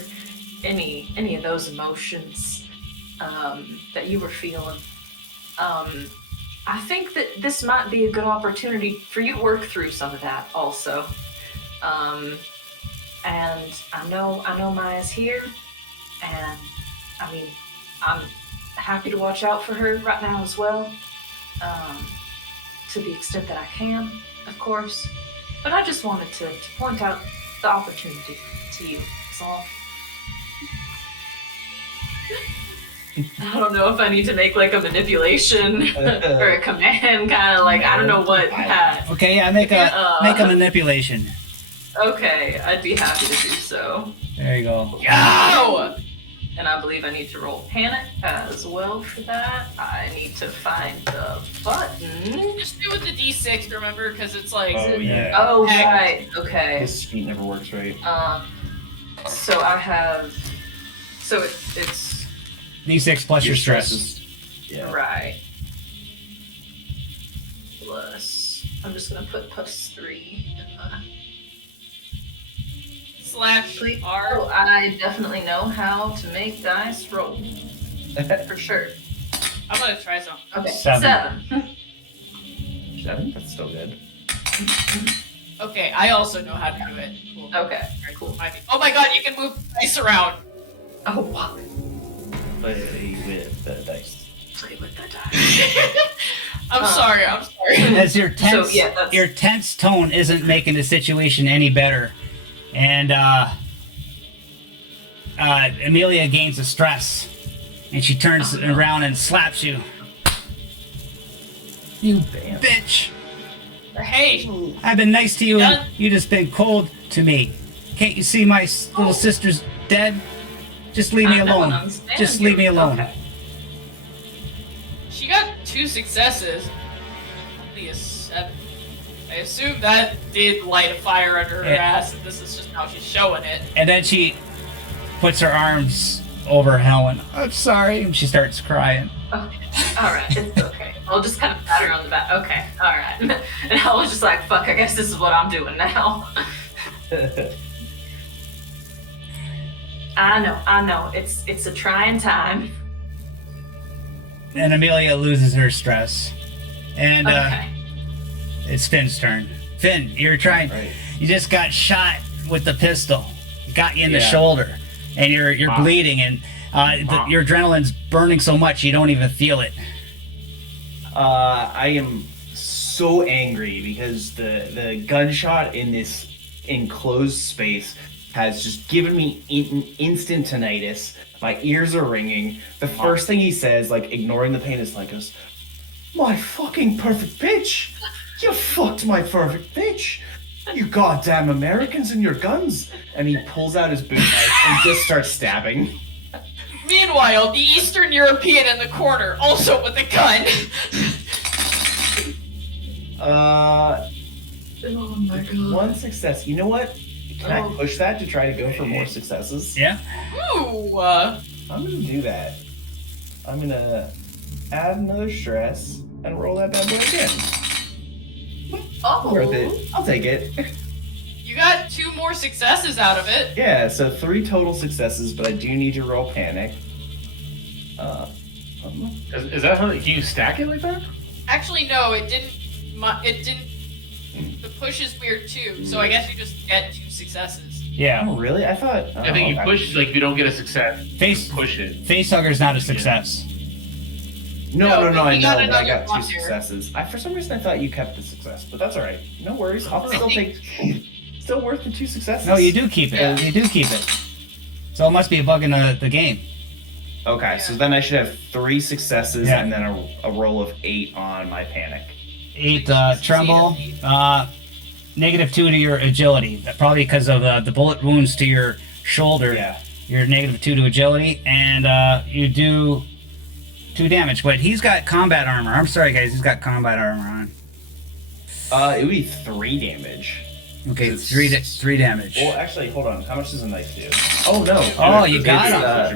any of those emotions that you were feeling, I think that this might be a good opportunity for you to work through some of that also. And I know Maya's here, and I mean, I'm happy to watch out for her right now as well, to the extent that I can, of course. But I just wanted to point out the opportunity to you, that's all. I don't know if I need to make like a manipulation or a command, kind of like, I don't know what that. Okay, yeah, make a manipulation. Okay, I'd be happy to do so. There you go. Go! And I believe I need to roll panic as well for that. I need to find the button. Just do it with the D6, remember? Because it's like. Oh, yeah. Oh, Heck. right. Okay. This sheet never works right. So I have. So it's D6 plus your stress. Yeah. right. Plus. I'm just gonna put +3 in my. Slash Oh, R. I definitely know how to make dice roll. For sure. I'm gonna try some. Okay. 7. 7? That's still good. Okay, I also know how to do it. Cool. Okay. Cool. Oh my god, you can move dice around. Oh, wow. Play with the dice. Play with the dice. I'm sorry. As your tense, So, yeah, that's- your tense tone isn't making the situation any better, and Amelia gains a stress, and she turns around and slaps you. You Bam. bitch! Hey, I've been nice to you, Yeah. and you just been cold to me. Can't you see my little sister's dead? Just leave me I don't alone. understand Just leave me you. alone. Okay. she got 2 successes. Only a 7. I assume that did light a fire under her Yeah. ass, and this is just how she's showing it. And then she puts her arms over Helen. I'm sorry. And she starts crying. Okay. All right. It's okay. I'll just kind of pat her on the back. Okay. All right. And I was just like, fuck, I guess this is what I'm doing now. I know. It's a trying time. And Amelia loses her stress. And Okay. it's Finn's turn. Finn, you're trying. Right. You just got shot with the pistol. It got you in the Yeah. shoulder, and you're Wow. bleeding. And Your adrenaline's burning so much you don't even feel it. I am so angry because the gunshot in this enclosed space has just given me instant tinnitus. My ears are ringing. The first thing he says, like ignoring the pain, is like, "Goes, my fucking perfect bitch! You fucked my perfect bitch! You goddamn Americans and your guns!" And he pulls out his boot knife and just starts stabbing. Meanwhile, the Eastern European in the corner, also with a gun. Oh my god. One success. You know what? Can I push that to try to go for more successes? Yeah. Ooh. I'm gonna do that. I'm gonna add another stress and roll that bad boy again. Oh. Worth it. I'll take it. You got 2 more successes out of it. Yeah, so 3 total successes, but I do need to roll panic. Is that how can you stack it like that? Actually, no, it didn't. It didn't. The push is weird too, so I guess you just get 2 successes. Yeah. Oh, really? I thought. I think you push like if you don't get a success, Face push it. Facehugger's not a success. No, No, I you know, got but I another got 2 one here. successes. For some reason, I thought you kept the success, but that's alright. No worries. I'll still take. Still worth the 2 successes. No, you do keep it. Yeah. You do keep it. So it must be a bug in the game. Okay, so then I should have 3 successes Yeah. and then a roll of 8 on my panic. 8 tremble. -2 to your agility. Probably because of the bullet wounds to your shoulder. Yeah. You're -2 to agility, and you do 2 damage. But he's got combat armor. I'm sorry, guys. He's got combat armor on. It would be 3 damage. Okay, It's- 3 damage. Well, actually, hold on. How much does a knife do? Oh no! Oh, you got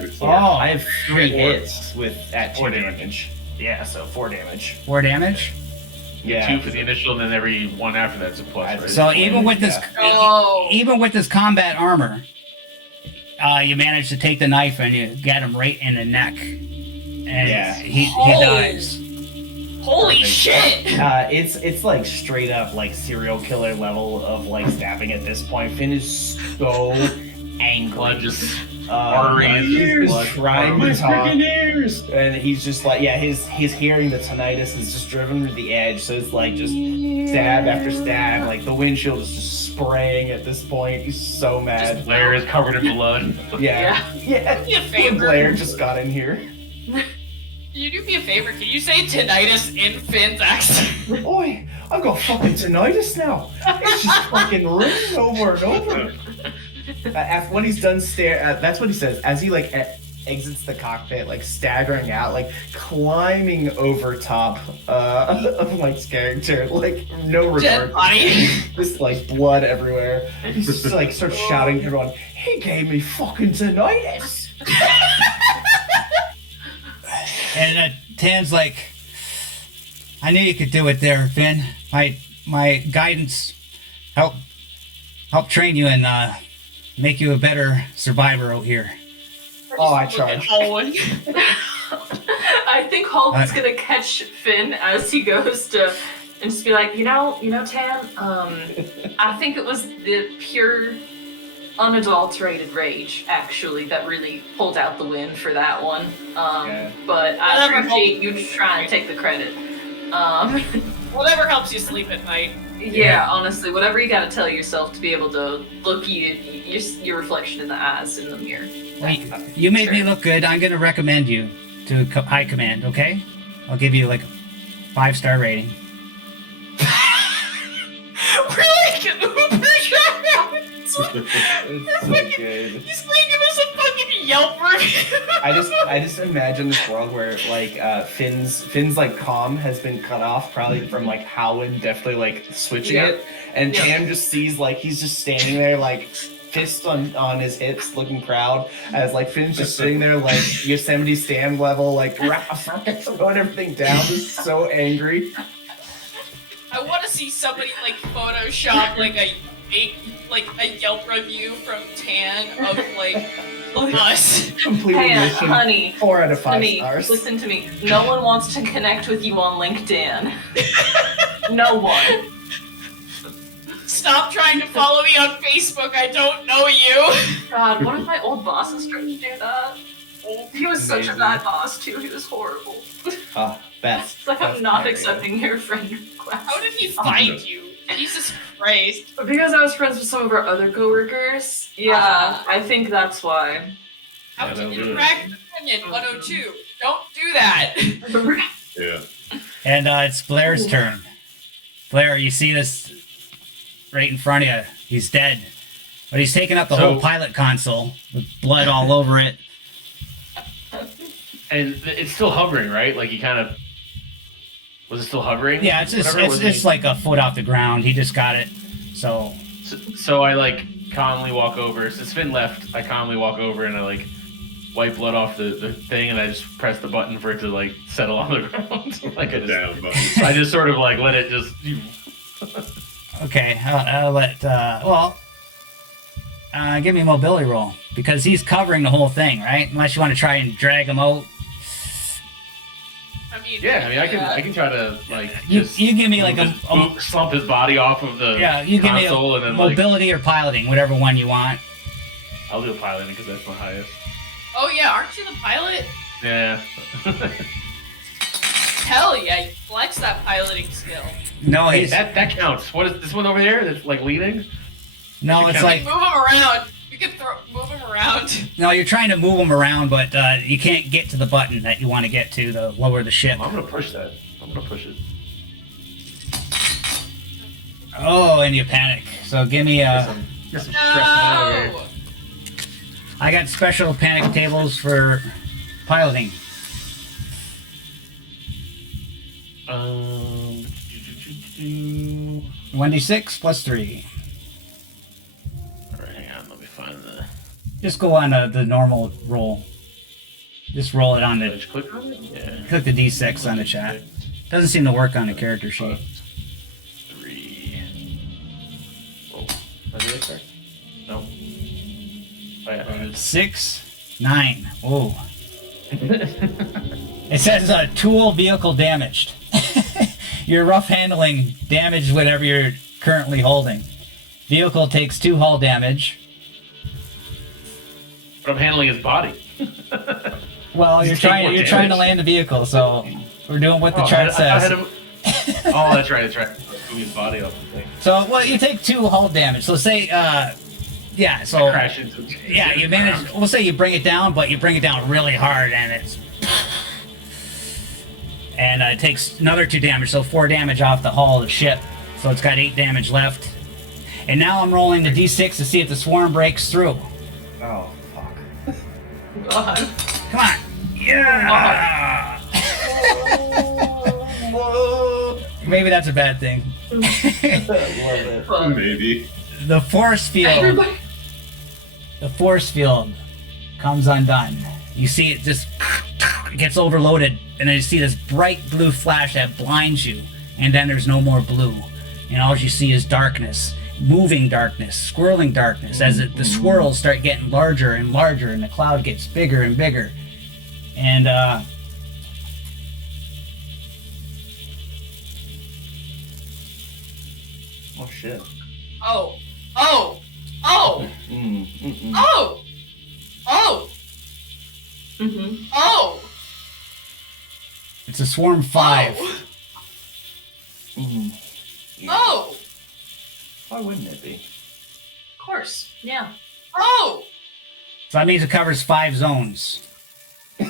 It's, him. Oh, I have 3 hits at 2 4 damage. Yeah, so 4 damage. 4 damage. Yeah. 2 for the initial, and then every one after that's a plus. Right? So even with this, Oh. even with this combat armor, you manage to take the knife and you get him right in the neck, and Yeah. he Oh. dies. Holy Perfect. shit! It's like straight up like serial killer level of like stabbing at this point. Finn is so angry. Blood just My arteries, ears, blood trying flowing. to talk. And he's just like, yeah, his hearing, the tinnitus is just driven to the edge. So it's like just stab after stab. Like the windshield is just spraying at this point. He's so mad. Blair is covered in blood. Yeah. Do me a Poor favor. Blair just got in here. Can you do me a favor? Can you say tinnitus in Finn's accent? Oi, I've got fucking tinnitus now. It's just fucking ringing over and over. After when he's done that's what he says as he like exits the cockpit, like staggering out, like climbing over top of Mike's character, like no Dead regard, body. just like blood everywhere. He's just like starts shouting to everyone, "He gave me fucking tinnitus." And Tan's like, I knew you could do it there, Finn. My guidance help train you and make you a better survivor out here. Oh, I tried. Owen. I think Holden's gonna catch Finn as he goes to, and just be like, you know, Tan. I think it was the pure, unadulterated rage actually that really pulled out the win for that one. Yeah. But I Whatever appreciate you trying to take the credit. Whatever helps you sleep at night. Yeah, honestly, whatever you gotta tell yourself to be able to look your reflection in the eyes in the mirror. Wait, you made me look good. I'm gonna recommend you to High Command. Okay, I'll give you like a 5-star rating. We're like Uber drivers. It's so good. He's like give us a fucking Yelp review. I just imagine this world where like Finn's like comm has been cut off probably from like Howland definitely like switching Yeah. it, and Yeah. Tam just sees like he's just standing there like fist on his hips looking proud as like Finn's just sitting there like Yosemite Sam level like throwing everything down, just so angry. I want to see somebody like Photoshop like a Yelp review from Tan of like us. Completed Hey, mission. honey. 4 out of 5 Honey, stars. listen to me. No one wants to connect with you on LinkedIn. No one. Stop trying to follow me on Facebook. I don't know you. God, one of my old bosses tried to do that. He was such a Amazing. bad boss too. He was horrible. Oh, Beth. It's like I'm not Beth, there you accepting your friend request. How did he find you? Jesus Christ. Because I was friends with some of our other coworkers. Yeah, I think that's why. How Yeah, did that'll you do it. interact with Opinion 102? Don't do that. Yeah. And it's Blair's turn. Blair, you see this right in front of you. He's dead. But he's taken up the So- whole pilot console with blood all over it. And it's still hovering, right? Like he kind of was it still hovering? Yeah, it's just Whatever, it's was just he- like a foot off the ground. He just got it. So So I like calmly walk over. Since Finn left, I calmly walk over and I like wipe blood off the thing, and I just press the button for it to like settle on the ground. Like I The just, down button. I just sort of like let it just. okay, I'll let give me a mobility roll because he's covering the whole thing, right? Unless you want to try and drag him out. I mean, Yeah, I mean, I can try to like You just give me like move his- slump his body off of the yeah, you give me a console, and then like mobility or piloting, whatever one you want. I'll do piloting because that's my highest. Oh yeah, aren't you the pilot? Yeah. Hell yeah, you flex that piloting skill. No, Hey, he's that counts. What is this one over there that's like leading? no, it's you like Move him around. You can move him around. no, you're trying to move him around, but you can't get to the button that you want to get to lower the ship. I'm gonna push that. I'm gonna push it. Oh, and you panic. So give me Get some stressing out over here. No. I got special panic tables for piloting. Um, 1d6 plus 3. Alright, hang on, let me find the. Just go on the normal roll. Just roll it on Did I the. just click on it? Yeah. Click the d6 on the chat. Doesn't seem to work on the character sheet. 3. Oh, did I do that correct? No. Oh yeah, there it is. 6, 9. Oh. It says tool vehicle damaged. Your rough handling damaged whatever you're currently holding. Vehicle takes 2 hull damage. But I'm handling his body. Well, You take more you're trying to damage. land the vehicle, so we're doing what the Oh, chart I says. had him. Oh, that's right. Move his body off the thing. So, well, you take 2 hull damage. So say, yeah. So I crash into. yeah, you manage. We'll say you bring it down, but you bring it down really hard, and it's. And it takes another 2 damage, so 4 damage off the hull of the ship. So it's got 8 damage left. And now I'm rolling the d6 to see if the swarm breaks through. Oh, fuck. God. Come on. Yeah. Maybe that's a bad thing. I love it. Fuck. Maybe. The force field. Everybody. The force field comes undone. You see it just gets overloaded, and then you see this bright blue flash that blinds you, and then there's no more blue. And all you see is darkness, moving darkness, swirling darkness, as the swirls start getting larger and larger, and the cloud gets bigger and bigger. And, Oh, shit. Oh. Oh. Oh. Mm-mm. Oh. Oh. Mm-hmm. Oh. it's a swarm 5. Oh. Mm. Yeah. Oh. Why wouldn't it be? Of course. Yeah. Oh. So that means it covers 5 zones. Okay.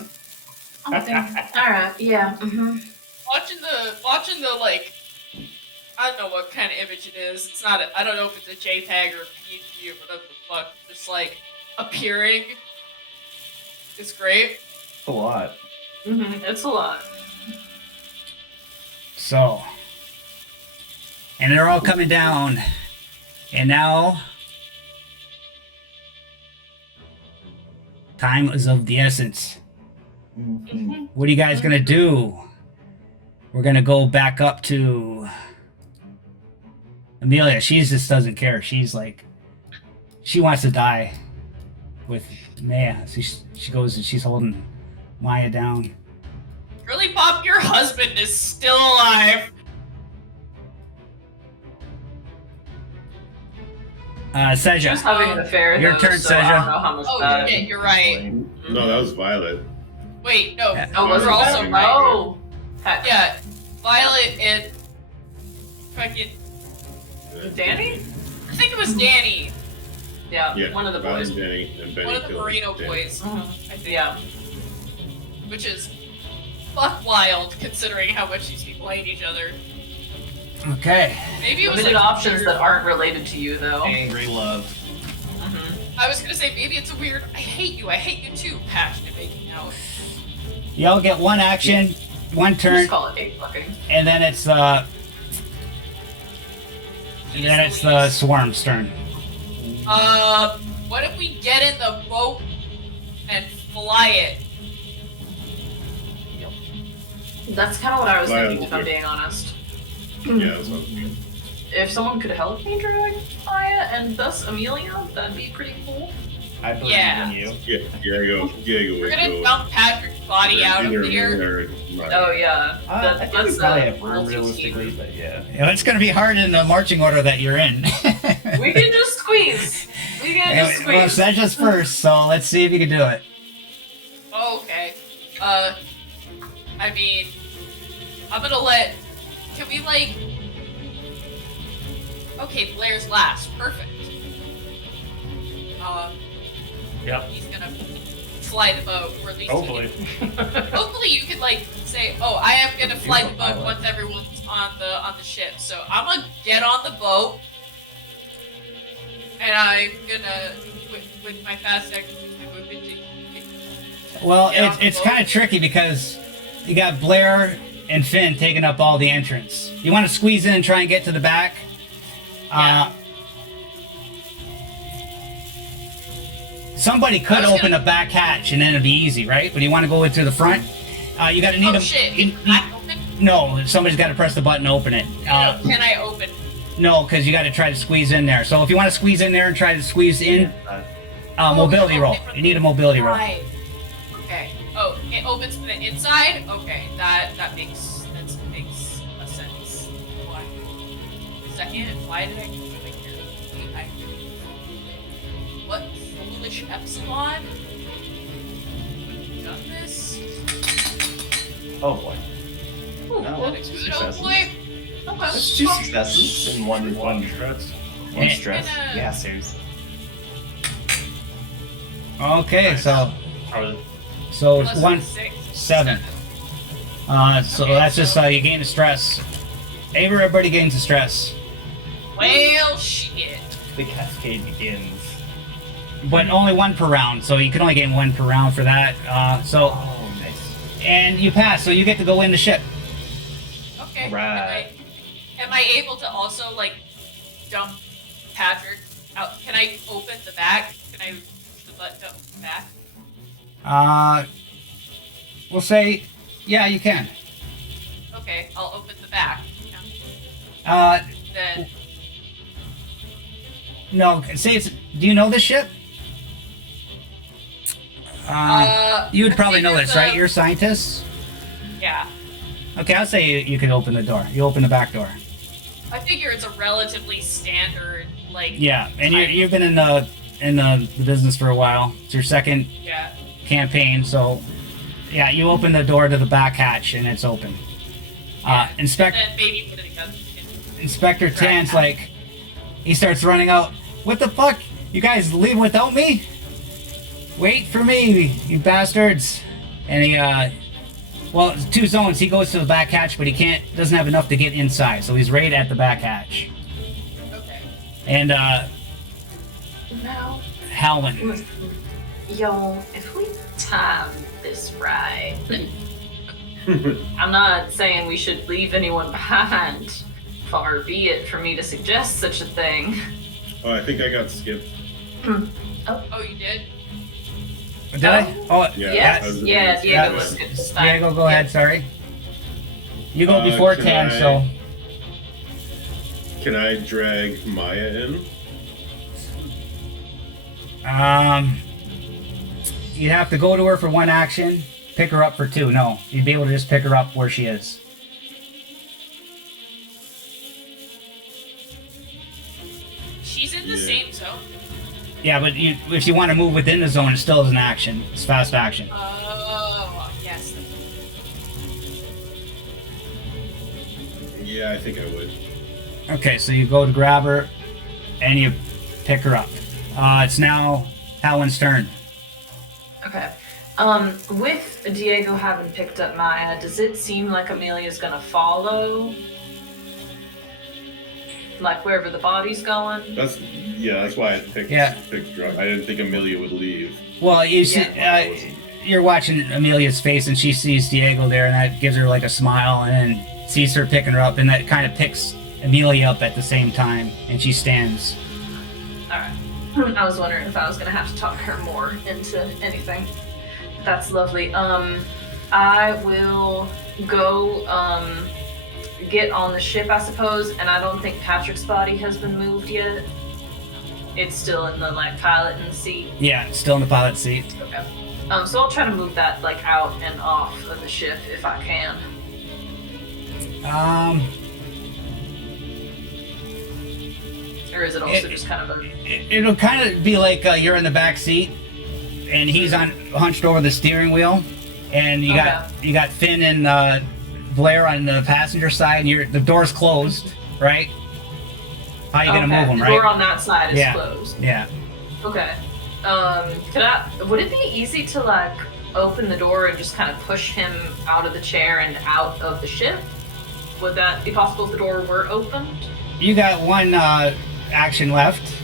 All right. Yeah. Mm-hmm. Watching the like. I don't know what kind of image it is. It's not. I don't know if it's a JPEG or a PNG or whatever the fuck. Just like appearing. It's great. A lot. Mm-hmm. It's a lot. So, and they're all coming down, and now time is of the essence. Mm-hmm. What are you guys gonna do? We're gonna go back up to Amelia. She just doesn't care. She's like, she wants to die with Maya. So she goes and she's holding Maya down. Really, Pop, your husband is still alive. She was Seja, having an affair. Your though, turn, so I Seja. don't know how much Oh that. shit, you're right. No, that was Violet. Wait, no. Yeah. Oh, was we're it also that? right. Oh. Heck. Yeah, Violet and fucking. Danny? I think it was Danny, Yeah, Yeah, one of the Violet boys. and Benny, and Benny one of the killed Marino Danny. boys. Mhm. I think. Yeah. Which is fuck wild considering how much these people hate each other. Okay. Maybe it was Limited like options weird- that aren't related to you, though. Angry love. Mhm. I was gonna say maybe it's a weird I hate you too passionate making out. Y'all get one action, one turn, Just call it hate fucking. and then it's the swarm's turn. What if we get in the boat and fly it? That's kind of what I was Violet thinking, if I'm will do. being honest. Yeah, that's what I'm thinking. If someone could help me drag Aya and thus Amelia, that'd be pretty cool. I believe Yeah. in you. Yeah, Diego We're would gonna go. dump Patrick's body out of either here. Miller or Violet. Oh yeah, I think we that's probably a have room realistically, but yeah. You know, it's going to be hard in the marching order that you're in. We can just squeeze. We can just Well, squeeze. Seja's first, so let's see if you can do it. Okay. I mean, I'm gonna let. Can we like? Okay, Blair's last. Perfect. Yep. He's gonna fly the boat, or at least he Hopefully. can- hopefully you could like say, "Oh, I am gonna fly You're the a boat pilot. once everyone's on the ship." So I'm gonna get on the boat, and I'm gonna with my fast action move into. Well, Get on the it's boat. kind of tricky because you got Blair and Finn taking up all the entrance. You want to squeeze in and try and get to the back. Yeah. Somebody could I was open gonna- a back hatch and then it'd be easy, right? But you want to go into the front. You got to need Oh a. shit! you- Can I open? no, somebody's got to press the button to open it. Can I open? No, because you got to try to squeeze in there. So if you want to squeeze in there and try to squeeze in, mobility Oh, roll. okay, You need a mobility roll. Right. Okay. Oh, it opens from the inside. Okay, that makes a sense. Why? Second, why did I do it here? What foolish epsilon? Done this? Oh boy. Ooh, No. well, Good, oh Successes. boy. okay. That's two successes and one stress. one Yeah. stress. And, Yeah, seriously. Okay, so Probably. it's Plus 1, 6. 7. So Okay, that's just so- you gain the stress. Everybody gains the stress, Well, shit. The cascade begins. but only one per round. So you can only gain one per round for that. Oh, nice. And you pass, so you get to go in the ship. Okay. Right. Am I able to also like dump Patrick out? Can I open the back? Can I push the button to open the back? We'll say, yeah, you can. Okay, I'll open the back. Then No, say it's. Do you know this ship? You would I probably know figure this, the- right? You're a scientist. Yeah, Okay, I'll say you can open the door. You open the back door. I figure it's a relatively standard like. Yeah, and you've been in the business for a while. It's your second Yeah. campaign, so yeah, you open the door to the back hatch and it's open. And Inspector then maybe put it against. Inspector Tan's like, he starts running out. What the fuck? You guys leaving without me? Wait for me, you bastards! And he well, it's 2 zones. He goes to the back hatch, but he doesn't have enough to get inside, so he's right at the back hatch. Okay. And Now, Halwyn. listen, yo, if we time this right, I'm not saying we should leave anyone behind. Far be it for me to suggest such a thing. Oh, I think I got skipped. Oh, you did? Did I? Oh, Yeah. Yes, I was- yeah, Diego yeah. was skipped this time. Diego, go ahead. Sorry. You go before can 10, I- so Can I drag Maya in? you'd have to go to her for 1 action, pick her up for 2. No, you'd be able to just pick her up where she is. She's in the Yeah. same zone. Yeah, but if you want to move within the zone, it still is an action. It's fast action. Oh, yes. Yeah, I think I would. Okay, so you go to grab her, and you pick her up. It's now Talon's turn. Okay. With Diego having picked up Maya, does it seem like Amelia's gonna follow? Like wherever the body's going? That's why I picked her up. I didn't think Amelia would leave. Well, you see, you're watching Amelia's face, and she sees Diego there, and that gives her like a smile, and then sees her picking her up, and that kind of picks Amelia up at the same time, and she stands. Alright. I was wondering if I was gonna have to talk her more into anything. That's lovely. I will go, get on the ship, I suppose, and I don't think Patrick's body has been moved yet. It's still in the, like, piloting seat. Yeah, still in the pilot seat. Okay. So I'll try to move that, like, out and off of the ship if I can. Or is it also just kind of a... It'll kind of be like you're in the back seat, and he's hunched over the steering wheel, and you got Finn and Blair on the passenger side, and the door's closed, right? How are you gonna move them, right? The door on that side is closed. Yeah. Okay. Would it be easy to, like, open the door and just kind of push him out of the chair and out of the ship? Would that be possible if the door were opened? You got one action left.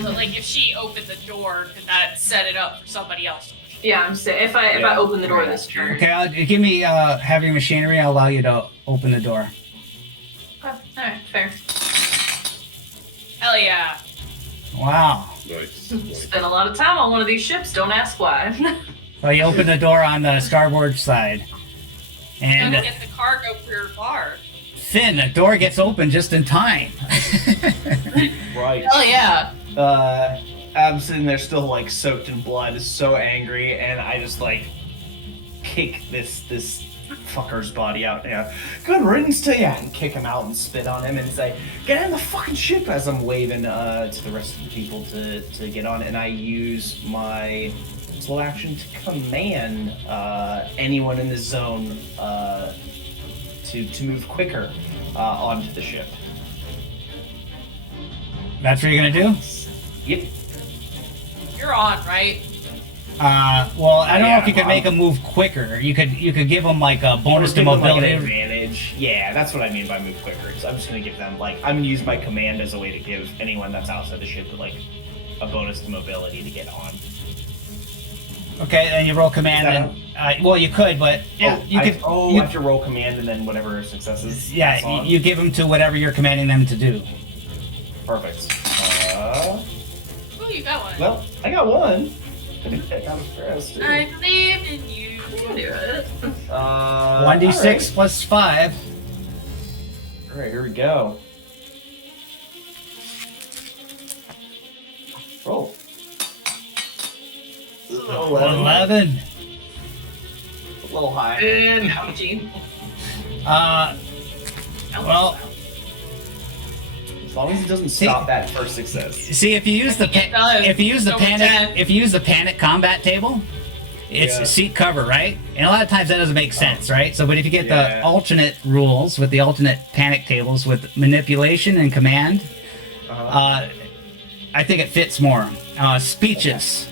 But like, if she opened the door, could that set it up for somebody else? Yeah, I'm saying if I open the door this turn. Okay, give me heavy machinery. I'll allow you to open the door. Okay, alright, fair. Hell yeah. Wow. Nice. Spent a lot of time on one of these ships, don't ask why. So you open the door on the starboard side. And And get the cargo for your bar. Finn, the door gets open just in time. Right. Hell yeah. I'm sitting there still like soaked in blood, so angry, and I just like kick this fucker's body out. Yeah, good riddance to ya, and kick him out and spit on him and say, "Get in the fucking ship!" As I'm waving to the rest of the people to get on, and I use my full action to command anyone in the zone to move quicker onto the ship. That's what you're gonna do? Yep. You're on, right? Well, I don't know if you could Yeah, make them move quicker. You could give them like a bonus to Give them, like, mobility. an advantage. Yeah, that's what I mean by move quicker. So I'm just gonna give them I'm gonna use my command as a way to give anyone that's outside the ship like a bonus to mobility to get on. Okay, and you roll command. And, well, you could, but yeah, I have to roll command and then whatever successes. Yeah, that's on. you give them to whatever you're commanding them to do. Perfect. Ooh, you got one. Well, I got one. I got a first. I believe in you. You can do it. 1d6 plus 5. All right, here we go. Roll. 11. A little high. Ouchie. Well, As long as it doesn't stop that first success. see if you use the think it does. if you use the Over panic 10. if you use the panic combat table, it's Yeah. seat cover, right? And a lot of times that doesn't make sense, right? So, but if you get the Yeah. alternate rules with the alternate panic tables with manipulation and command, I think it fits more. Speeches.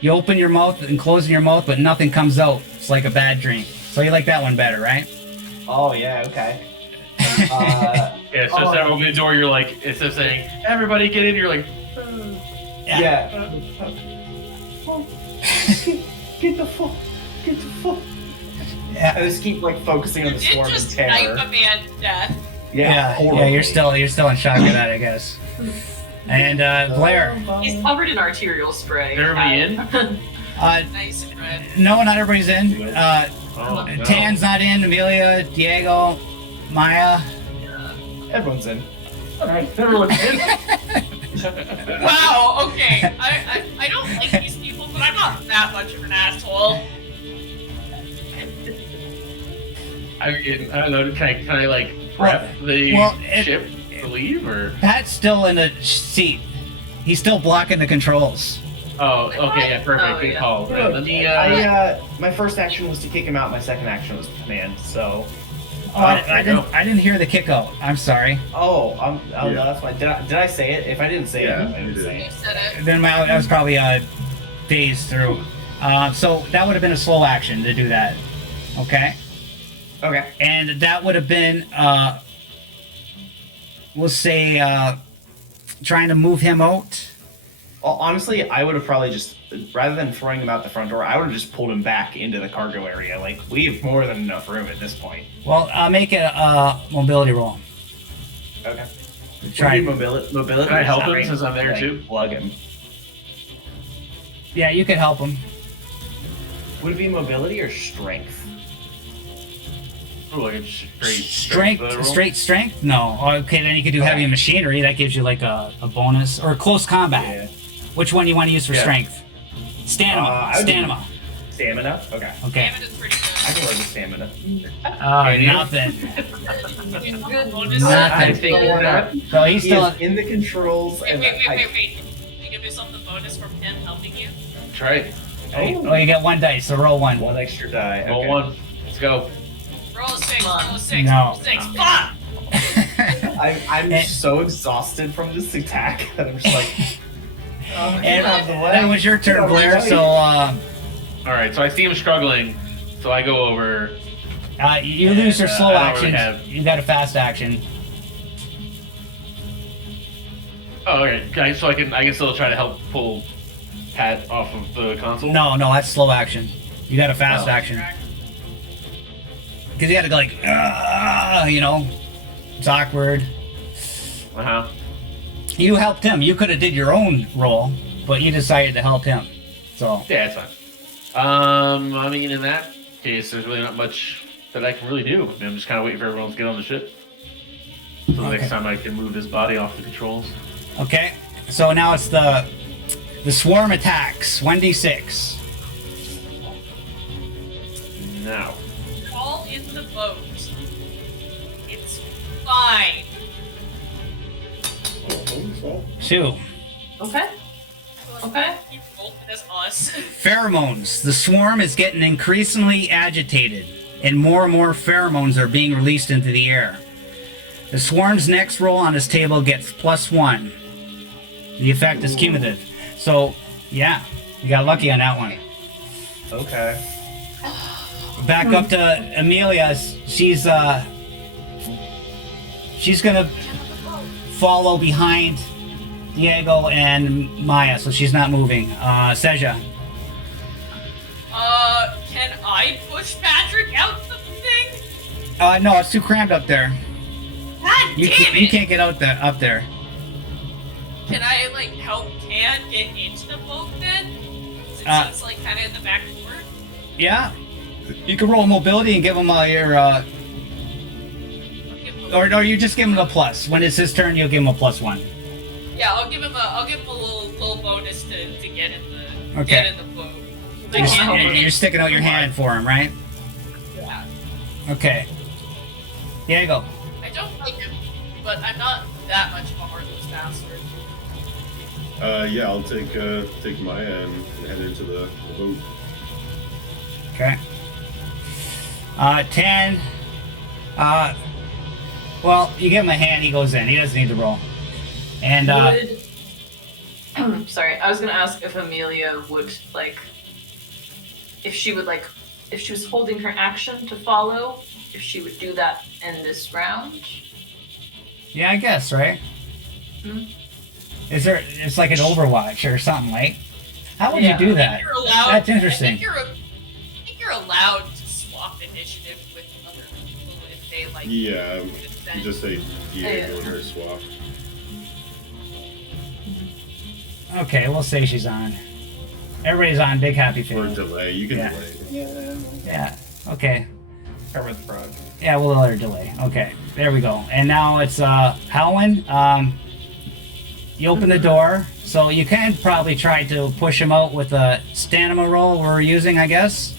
You open your mouth and close your mouth, but nothing comes out. It's like a bad drink. So you like that one better, right? Oh yeah, okay. Yeah, so instead of opening the door, you're like, instead of saying, everybody get in, you're like, Yeah. Get the fuck. I Yeah. just keep like focusing on You the did swarm just of snipe terror. a man to death. Yeah, horribly. you're still in shock of that, I guess. And Blair, He's covered in arterial spray. Everybody in? Nice and red. no, not everybody's in. oh, no. Tan's not in. Amelia, Diego, Maya. Everyone's in. Alright, everyone's in. Wow, okay. I don't like these people, but I'm not that much of an asshole. I don't know, can I like prep the well, ship to leave, or? Pat's still in the seat. He's still blocking the controls. Oh, okay, yeah, perfect. Oh, Good yeah. call. Let me. My first action was to kick him out. My second action was to command. So. Oh, I didn't hear the kick out. I'm sorry. Oh, Yeah. no, that's fine. Did I say it? If I didn't say Yeah, it, I you didn't did. say You it. said it. Then that was probably phased through. So that would have been a slow action to do that. Okay. Okay. And that would have been, we'll say, trying to move him out. Well, honestly, I would have probably just, rather than throwing him out the front door, I would have just pulled him back into the cargo area. Like, we have more than enough room at this point. Well, make it a mobility roll. Okay. Try. Mobility. Can I help him Sorry. since I'm there Like, too? Plug him. Yeah, you could help him. Would it be mobility or strength? Ooh, like a straight roll? Straight strength? No. Okay, then you could do heavy machinery. That gives you like a bonus. Or close combat. Yeah. Which one do you want to use for Yeah. strength? Stamina. I would do- Stamina. Stamina? Okay. Okay. Damn it, it's pretty I good. can work with stamina. Nothing. Good bonus. Nothing. I think that. So he's He still. is in the controls. Wait, and wait, wait, I- wait, wait. Can you give me something bonus from him helping you? Try. Oh, you get one dice, so roll one. One extra die. Roll okay. one. Let's go. Roll a 6, roll a 6, No. roll a 6. Fuck! I'm And- so exhausted from this attack that I'm just like. Oh, get And out of the way. that was your Get turn, out of the Blair. way. So All right, so I see him struggling, so I go over. you lose your slow I don't really action. have- You got a fast action. Oh, okay. So I can still try to help pull Pat off of the console. No, that's slow action. You got a fast Oh. action. Because you had to go like, it's awkward. Uh huh. You helped him. You could have did your own roll, but you decided to help him. So Yeah, it's fine. I mean, in that case, there's really not much that I can really do. I mean, I'm just kind of waiting for everyone to get on the ship. So the Okay. next time I can move this body off the controls. okay. So now it's the swarm attacks. 1d6. Now. All in the boat. It's fine. 2. Okay. Okay. You rolled it as us. Pheromones. The swarm is getting increasingly agitated, and more pheromones are being released into the air. The swarm's next roll on his table gets +1. The effect is cumulative. So, yeah, you got lucky on that one. Okay. Back up to Amelia. She's gonna follow behind Diego and Maya, so she's not moving. Seja. Can I push Patrick out the thing? No, it's too crammed up there. God You damn you it! can't get out there up there. Can I, like, help Can get into the boat then? Since it's, like, kind of in the back door? Yeah. You can roll mobility and give him your I'll give him a- or you just give him a plus. When it's his turn, you'll give him a +1. Yeah, I'll give him a little bonus to get in the Okay. get in the boat. I You're, can't- you're sticking out your hand for him, right? Yeah. Okay. Diego. I don't like him, but I'm not that much of a heartless bastard. Yeah, I'll take Maya and head into the boat. Okay. 10. Well, you give him a hand, he goes in. He doesn't need to roll. And Would... Sorry, I was gonna ask if Amelia would, like... If she was holding her action to follow, if she would do that in this round. yeah, I guess, right? Hmm? It's like an Overwatch or something, like? How would Yeah. you do that? You're allowed. That's interesting. I think you're allowed to swap initiative with other people if they like. Yeah, consent. you just say Diego Yeah. or swap. Okay, we'll say she's on. Everybody's on. Big happy Or face. delay. You can Yeah. delay. Yeah. Okay. Kermit the Frog. Yeah, we'll let her delay. Okay. There we go. And now it's Howland. You open the door, so you can probably try to push him out with a stamina roll we're using, I guess.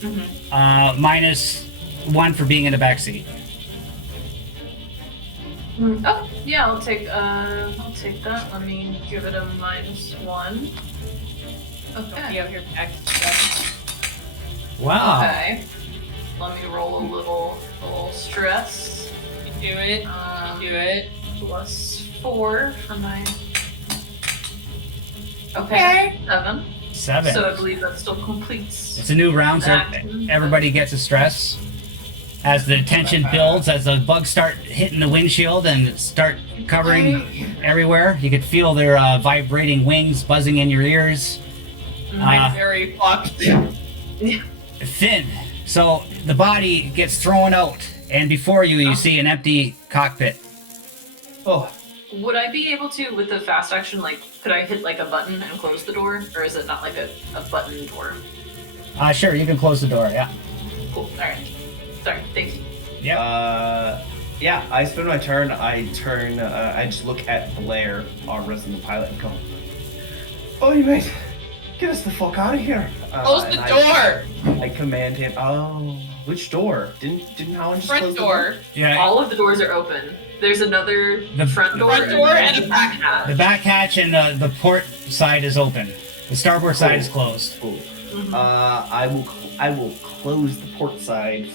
Mm-hmm. -1 for being in the back seat. Oh, yeah, I'll take that. Let me give it a -1. Don't Okay. be out here back. Wow. Okay. Let me roll a little stress. You do it. You do it. +4 for my. Okay. 7. 7. So I believe that still completes. It's a new round, so Action. everybody gets a stress. As the tension builds, as the bugs start hitting the windshield and start covering everywhere, you could feel their vibrating wings buzzing in your ears. I'm very fucked. Finn. So the body gets thrown out, and before you see an empty cockpit. Oh, Would I be able to, with the fast action, like, could I hit like a button and close the door, or is it not like a button door? Sure, you can close the door. Yeah. Cool. All right. Sorry. Thank you. Yeah. yeah. I spend my turn. I just look at Blair, our resident pilot, and go, "Oh, you mate, get us the fuck out of here!" Close the door. I command him. Oh, which door? Didn't Howland just close Front the door. Yeah. All of the doors are open. There's another The front door, front door and and a a back The hatch. back hatch and the port side is open. The starboard side is closed. Cool. Mhm. I will close the port side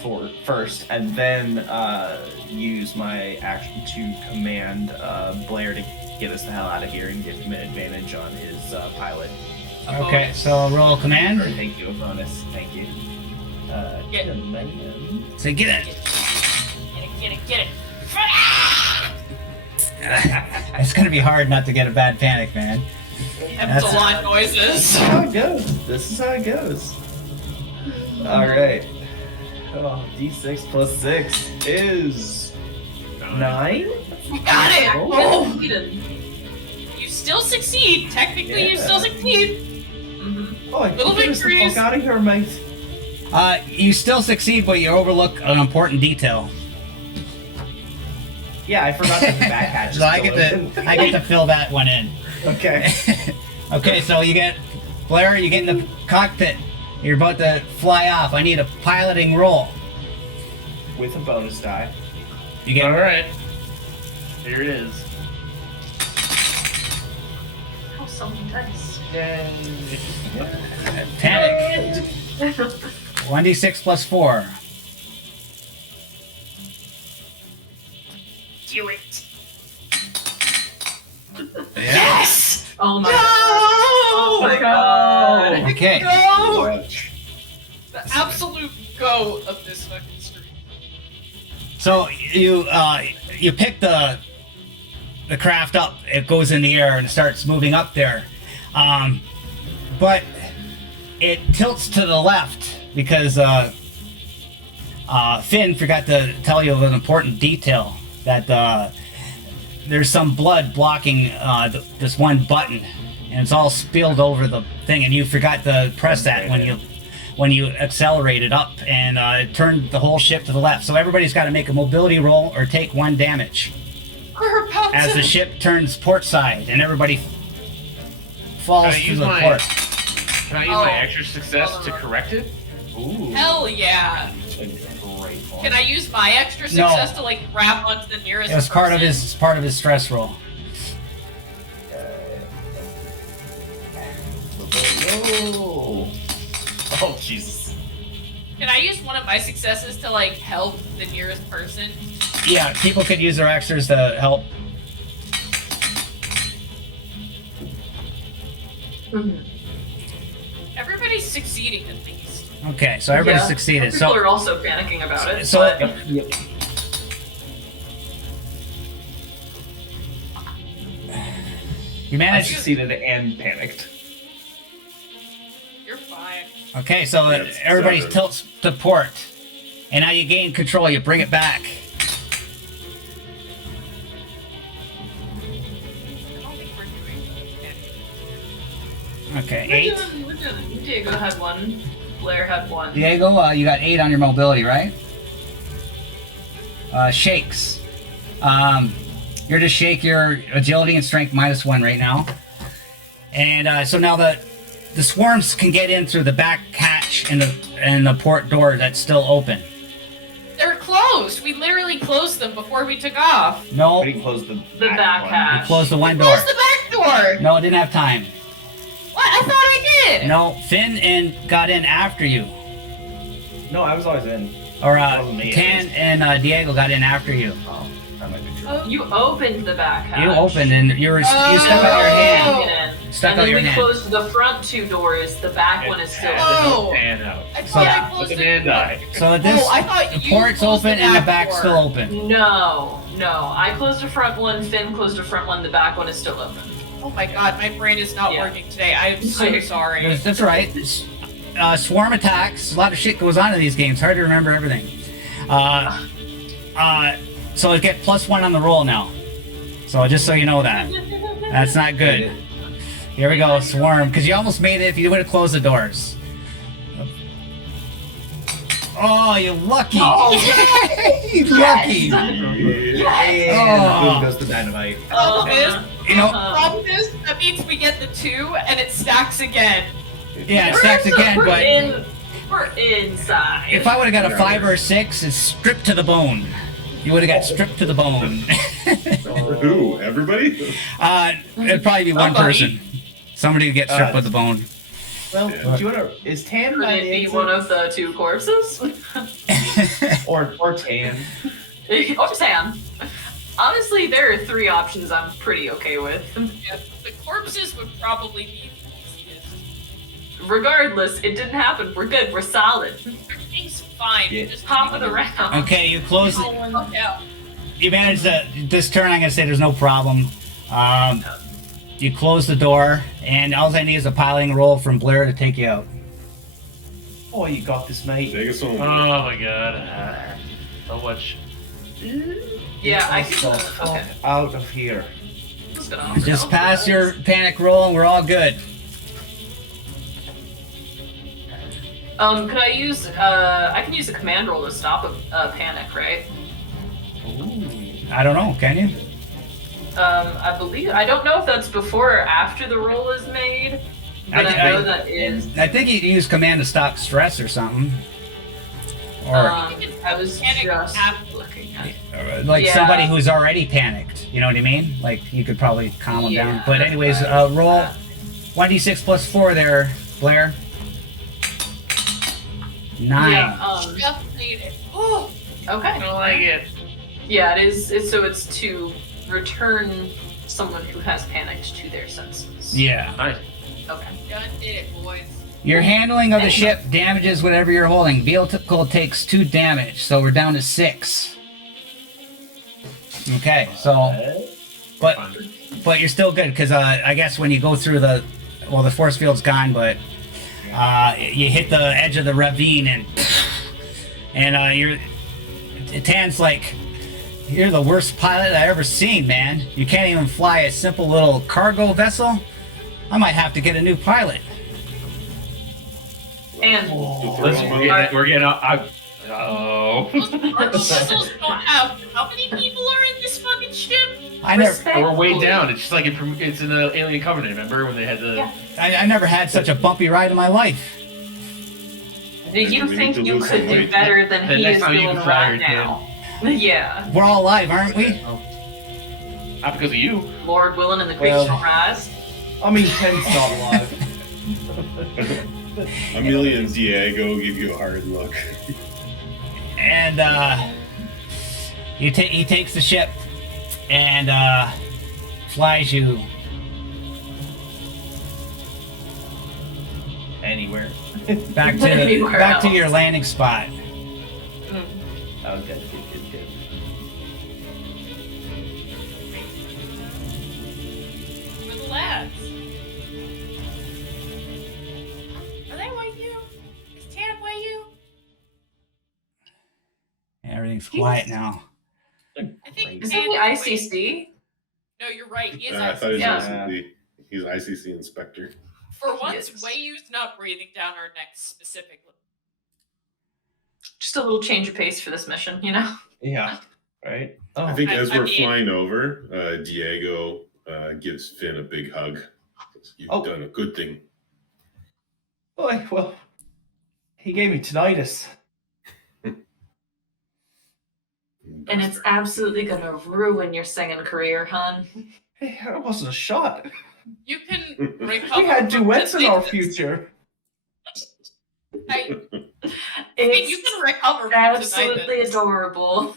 first, and then use my action to command Blair to get us the hell out of here and give him an advantage on his pilot. Okay, so roll Or command. thank you, a bonus. Thank you. Get- Command. So get it. Get it. It's gonna be hard not to get a bad panic, man. Epsilon noises. This is how it goes. This is how it goes. All right. Oh, D6 plus 6 is 9. Got it. Oh. Completed. You still succeed. Technically, you Yeah. still succeed. Mhm. Oh, Little get us the victories. fuck out of here, mate. You still succeed, but you overlook an important detail. Yeah, I forgot that the back hatch is So I still get open. to fill that one in. Okay. Okay, so you get Blair. You get in the cockpit. You're about to fly off. I need a piloting roll. With a bonus die. You get All right. Here it is. Oh, so many dice. panic. 1d6 plus 4. Do it. Yes! Oh my No! Oh my god. Okay. Go! The absolute go of this fucking stream. So you pick the craft up. It goes in the air and starts moving up there, but it tilts to the left because Finn forgot to tell you an important detail that there's some blood blocking this one button, and it's all spilled over the thing, and you forgot to press that when you accelerated up, and it turned the whole ship to the left. So everybody's got to make a mobility roll or take 1 damage We're about as to. the ship turns port side, and everybody falls Can I through use the my- port. Can I use my extra success to correct it? Ooh. Hell yeah. A great one. Can I use my extra No. success to like grab onto the nearest It was part of person? his stress roll. Oh. Oh, Jesus. Can I use one of my successes to like help the nearest person? Yeah, people could use their extras to help. Mhm. Everybody's succeeding at least. Okay, so everybody Yeah. succeeded. People So are also panicking about it. so but Yep. you I managed. succeeded and panicked. You're fine. Okay, so That's everybody 7. tilts to port, and now you gain control. You bring it back. I don't think we're doing that. Okay, we're 8. doing- we're doing- Diego had 1. Blair had 1. Diego, you got 8 on your mobility, right? Shakes. You're to shake your agility and strength -1 right now. And so now the swarms can get in through the back hatch and the port door that's still open. They're closed. We literally closed them before we took off. No, I didn't close the back one. hatch. you closed the one door. Close the back door. No, it didn't have time. What? I thought I did. No, Finn got in after you. No, I was always in. Or Wasn't me, Tan and Diego got in after you. Oh, that might be true. Oh, You opened the back hatch. You opened and you stuck out your hand. And Stuck out then your we hand. closed the front 2 doors. The back one is still And open. Oh. Fan out. I So- thought I Let closed the it. man die. So this Oh, I thought the you port's closed open the and the back back's door. still open. No. I closed the front one. Finn closed the front one. The back one is still open. Oh my god, my brain is not Yeah. working today. I am so sorry. That's right. Swarm attacks. A lot of shit goes on in these games. Hard to remember everything. So it get +1 on the roll now. So just so you know that. That's not good. Here we go, Swarm. Because you almost made it if you would have closed the doors. Oh, you lucky! Yay! Lucky! Boom goes the dynamite. Problem is, You know, problem is, that means we get the 2 and it stacks again. yeah, it stacks again, but We're inside. if I would have got a 5 or a 6, it's stripped to the bone. You would have got stripped to the bone. Who? Everybody? It'd probably be one Somebody. person. Somebody would get stripped with the bone. Well, Yeah. do you wanna? Is Tan Could by it the be exit? one of the 2 corpses? or Tan? Or Sam. Honestly, there are 3 options I'm pretty okay with. Yeah, the corpses would probably be the easiest. Regardless, it didn't happen. We're good. We're solid. Everything's fine. Yeah. Just Pop it around. Okay, you close it. Fuck out. You managed to. This turn, I'm gonna say there's no problem. You close the door, and all I need is a piling roll from Blair to take you out. Oh, you got this, mate. Take us home. Oh my god. So much. Yeah, I Get can. the fuck Okay. out of here. Just gonna offer Just help, pass guys. your panic roll, and we're all good. Could I use? I can use a command roll to stop a panic, right? I don't know. Can you? I believe. I don't know if that's before or after the roll is made, but I know that is. I think you use command to stop stress or something, or I was Panic just after. looking at. like Yeah. somebody who's already panicked. You know what I mean? Like you could probably calm them down. Yeah, But that's anyways, right. roll 1d6 plus 4 there, Blair. 9. Yeah. Just need it. Oh, Okay. I don't like it. Yeah, it is. It's to return someone who has panicked to their senses. Yeah. Nice. Okay. done did it, boys. Your handling of the ship damages whatever you're holding. Vehicle takes 2 damage, so we're down to 6. Okay, so but you're still good because I guess when you go through the force field's gone, but you hit the edge of the ravine and you're Tan's like, you're the worst pilot I ever seen, man. You can't even fly a simple little cargo vessel. I might have to get a new pilot. And Listen, we're getting oh. Our vessels don't have. How many people are in this fucking ship? I never. We're way down. It's just like it's in the Alien Covenant. Remember when they had the? Yeah. I never had such a bumpy ride in my life. do you we think need to you lose could some do weight. better than The he next is time you doing can fly right her, now? Yeah. We're all alive, aren't we? Not because of you. Lord willing and the Well- creature shall rise. I mean, Tan's not alive. Amelia and Diego give you a hard look. And he takes the ship and flies you Anywhere. back to Anywhere back to else. your landing spot. Oh, good. For the lads. Are they with you? Is Tan with you? Everything's quiet now. I think Is Tan he is with- ICC? No, you're right. He is I thought he was Yeah. ICC. He's ICC inspector. For once, Yes. Wayyu's not breathing down our necks specifically. Just a little change of pace for this mission, you know? Yeah. Right? Oh, I think as I we're mean- flying over, Diego gives Finn a big hug. You've Oh. done a good thing. boy, well, he gave me tinnitus. And it's absolutely gonna ruin your singing career, hun. Hey, that wasn't a shot. You can recover. We had from duets the in our sickness. future. I mean, you It's can recover from absolutely tinnitus. adorable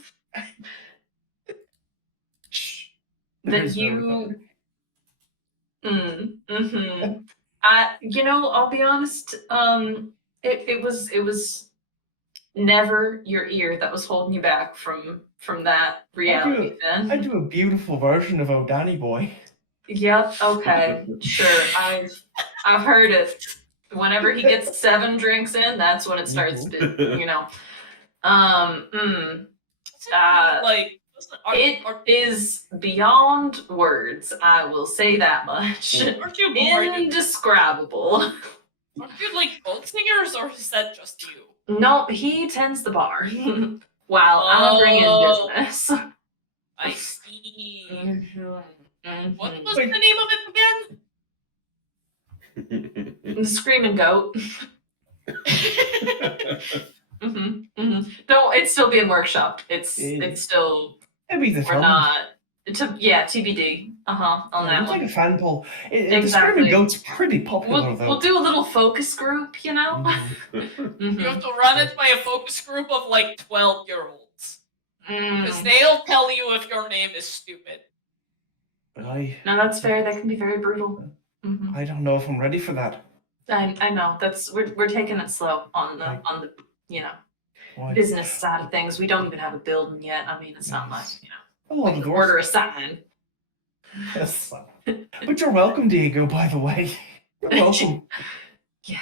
Shh. that There's no you. recovery. I'll be honest. It was never your ear that was holding you back from that reality. I Then. do a beautiful version of Oh Danny Boy. Yep. Okay. Sure. I've heard it. Whenever he gets 7 drinks in, that's when it starts to. Like, It is beyond words. I will say that much. aren't you like Indescribable. like both singers, or is that just you? No, he tends the bar while I bring in Oh. business. I see. Mhm, What mhm. was the name of The Screaming Goat. No, it's still being workshopped. It's still Maybe the we're third. not. TBD. On that It's one. like a fan poll. The Exactly. Screaming Goat's pretty popular, though. We'll do a little focus group, you know. You have to run it by a focus group of like 12-year-olds. Because Mm. they'll tell you if your name is stupid. I No, that's fair. They can be very brutal. Mhm. I don't know if I'm ready for that. I know. We're taking it slow on the Why? business side of things. We don't even have a building yet. I mean, it's not like A we lot of can doors. order a sign. Yes. But you're welcome, Diego, by the way. You're welcome. Yeah.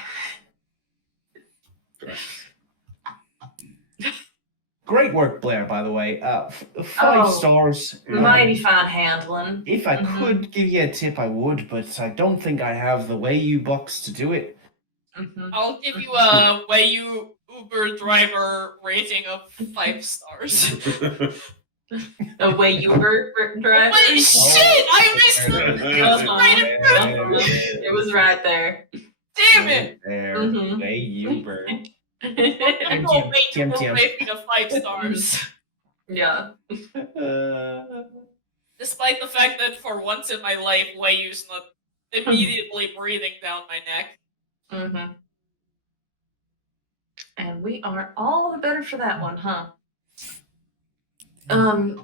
Great work, Blair, by the way. 5 stars. Mighty fine handling. If I Mhm. could give you a tip, I would, but I don't think I have the way you bucks to do it. Mhm. I'll give you a Wayu Uber driver rating of 5 stars. A way Uber driver. Wait, shit! I missed the. It was right in front of me. It was right there. Damn it! There, Mhm. way Uber. I'm Tim, going way too Tim, low Tim. rating of 5 stars. Yeah. Despite the fact that for once in my life, Wayu's not immediately breathing down my neck. Mm-hmm. And we are all the better for that one, huh?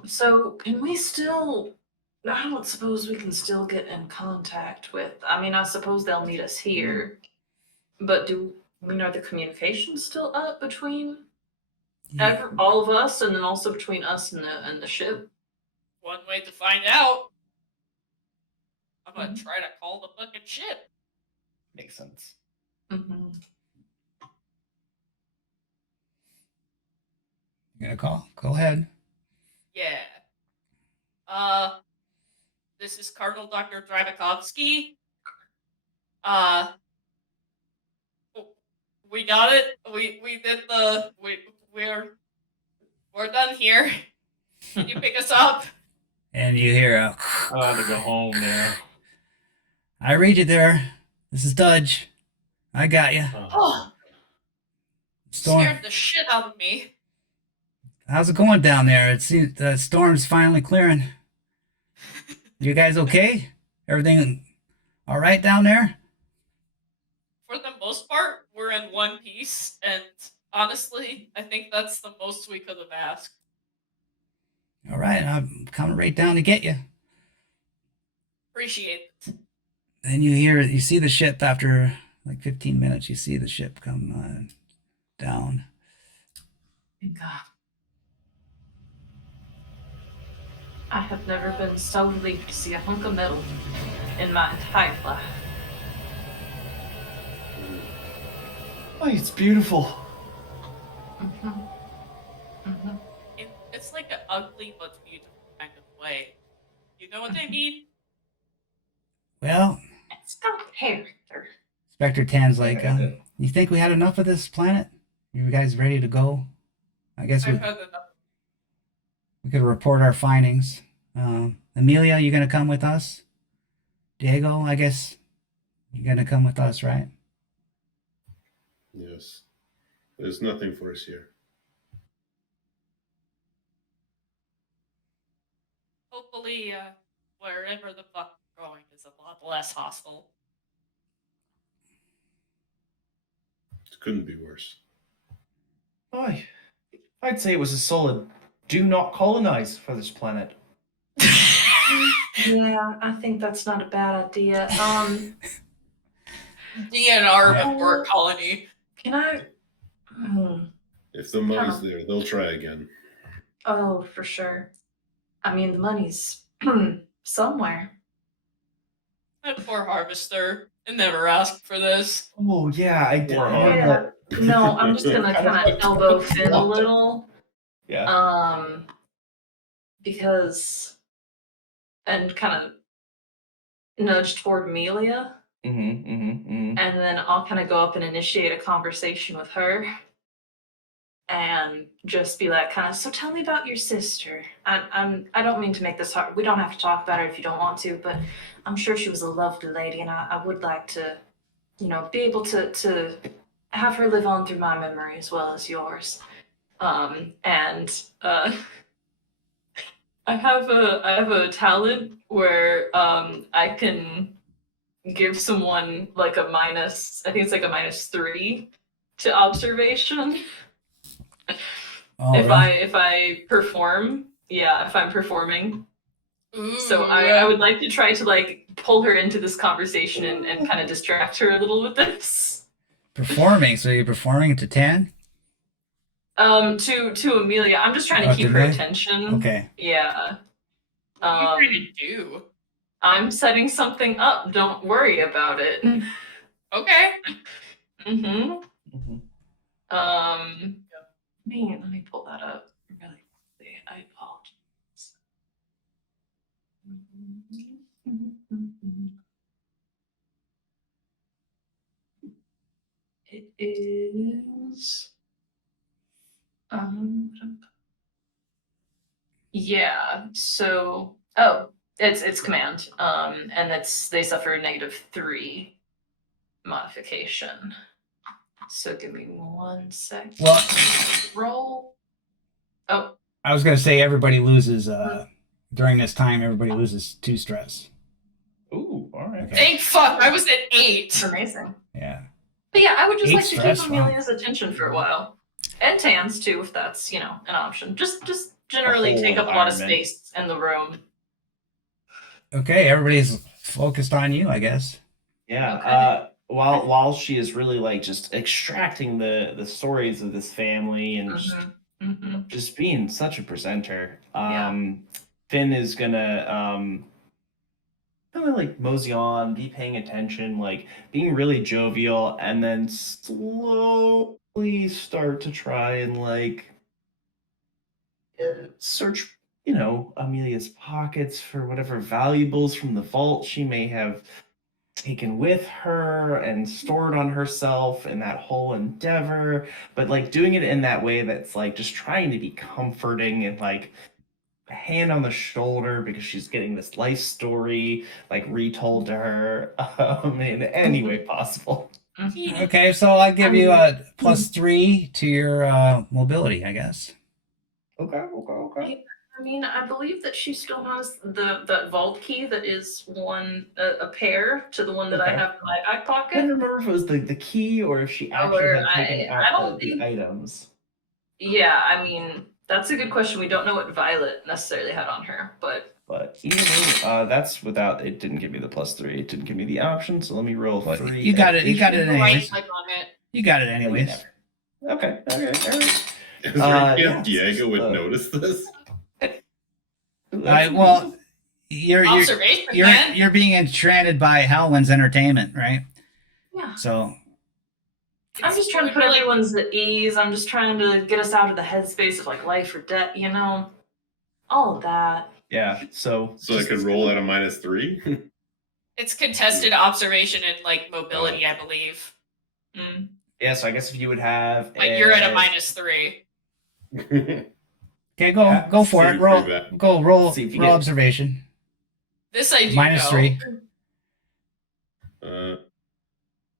So can we still? I don't suppose we can still get in contact with. I mean, I suppose they'll meet us here, but are the communications still up between all of us, and then also between us and the ship? One way to find out. I'm gonna try to call the fucking ship. Makes sense. Mm-hmm. You gonna call? Go ahead. Yeah. This is Cardinal Dr. Dravikovsky. We got it. We did the we're done here. Can you pick us up? And you hear a. I want to go home now. I read you there. This is Dudge. I got you. Oh, Storm. scared the shit out of me. How's it going down there? It seems the storm's finally clearing. You guys okay? Everything all right down there? For the most part, we're in one piece, and honestly, I think that's the most we could have asked. All right, I'm coming right down to get you. Appreciate it. Then you see the ship after like 15 minutes. You see the ship come down. God. I have never been so relieved to see a hunk of metal in my entire life. Oh, it's beautiful. Mm-hmm. Mm-hmm. It's like an ugly but beautiful kind of way. You know what I mean? Well, It's got character. Inspector Tan's like, you think we had enough of this planet? You guys ready to go? I guess I've had enough. we could report our findings. Amelia, you gonna come with us? Diego, I guess you're gonna come with us, right? Yes. There's nothing for us here. Hopefully, wherever the fuck we're going is a lot less hostile. It couldn't be worse. I'd say it was a solid do not colonize for this planet. Yeah, I think that's not a bad idea. DNR before colony. Can I? If the money's there, they'll try again. Oh, for sure. I mean, the money's somewhere. That poor harvester. I never asked for this. Oh yeah, I did. Or Yeah. No, I'm just gonna Kind of kind of like elbow Finn a little. Yeah. Because and kind of nudge toward Amelia, and then I'll kind of go up and initiate a conversation with her, and just be like, kind of. So tell me about your sister. I don't mean to make this hard. We don't have to talk about her if you don't want to, but I'm sure she was a lovely lady, and I would like to, be able to have her live on through my memory as well as yours. I have a talent where I can give someone like a minus. I think it's like a -3 to observation Oh, if really? I perform. Yeah, if I'm performing. Ooh, So I would like to try to like pull her into this conversation and kind of distract her a little with this. Performing. So you're performing to 10? To Amelia, I'm just trying to Oh, keep to her me? attention. Okay. Yeah. what are you trying to do? I'm setting something up. Don't worry about it. Okay. Mm-hmm. Man, let me pull that up really quickly. I apologize. It is. Yeah. So. Oh, it's command. And they suffer a -3 modification. So give me 1 sec. Well, Roll. Oh, I was going to say everybody loses, during this time, everybody loses 2 stress. Ooh, all right. Okay. Thank fuck, I was at 8. amazing. Yeah. But yeah, I would just 8 like to stress, keep wow. Amelia's attention for a while. And Tan's too, if that's, an option. Just generally whole take up a lot of environment. space in the room. Okay, everybody's focused on you, I guess. Yeah. Okay. While she is really like just extracting the stories of this family and just being such a presenter, Yeah. Finn is gonna kind of like mosey on, be paying attention, like being really jovial, and then slowly start to try and like search, Amelia's pockets for whatever valuables from the vault she may have taken with her and stored on herself in that whole endeavor, but like doing it in that way that's like just trying to be comforting and like a hand on the shoulder because she's getting this life story like retold to her in any way possible. Okay, so I'll give you a +3 to your mobility, I guess. Okay. I mean, I believe that she still has that vault key that is a pair to the one that I Okay. have in my back I pocket. can't remember if it was the key or if she actually Or had taken I out don't the think. items. Yeah, I mean, that's a good question. We don't know what Violet necessarily had on her, but But either way, that's without. It didn't give me the +3. It didn't give me the option. So let me roll But 3. you got it. You got it addition. Right anyways. click on it. You got it anyways. Okay. All right. Is there any yeah, chance Diego would uh, notice this? Well, you're Observation, man. you're being enchanted by Howland's entertainment, right? yeah. So I'm just trying to put everyone's at ease. I'm just trying to get us out of the headspace of like life or death, all of that. yeah. So I could roll at a -3? It's contested observation and like mobility, I believe. yeah. So I guess if you would have, But you're at a -3. okay, go for it. Seems Roll, pretty bad. roll See if you roll get- observation. This I do -3.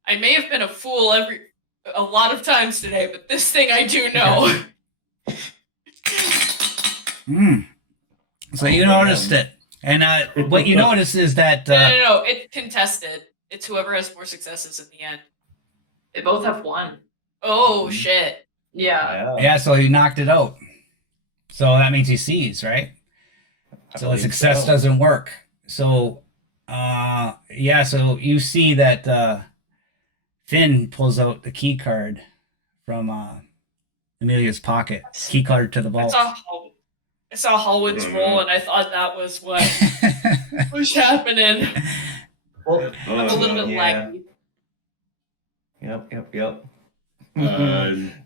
I may have been a fool a lot of times today, but this thing I do know. So you noticed it. And what you notice is that No. It's contested. It's whoever has more successes in the end. They both have one. Oh shit! Yeah. yeah, so he knocked it out. So that means he sees, right? I So the believe success so. doesn't work. So yeah, so you see that Finn pulls out the key card from Amelia's pocket. Key card to the vault. I saw Hallwood's roll, and I thought that was what was happening. Well, I'm a little bit yeah. laggy. Yep.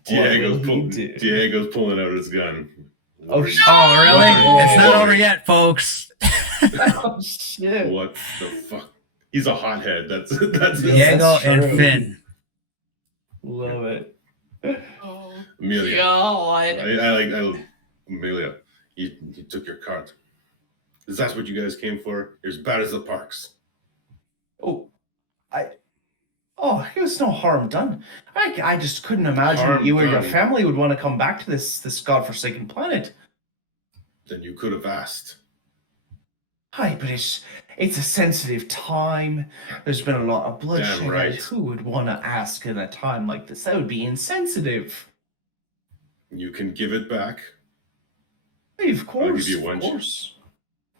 Diego's pulling out his gun. Oh, What- shit. Oh, really? Oh. It's not over yet, folks. Oh, shit. What the fuck? He's a hothead. That's Diego That's and true. Finn. Love it. Oh Amelia. God! I Amelia. You took your card. Is that what you guys came for? You're as bad as the Parks. Oh, it was no harm done. I just couldn't imagine Harm you or your done. family would want to come back to this godforsaken planet. Then you could have asked. Aye, but it's a sensitive time. There's been a lot of bloodshed. Damn right. Who would want to ask in a time like this? That would be insensitive. You can give it back. Hey, of course, give you one of course.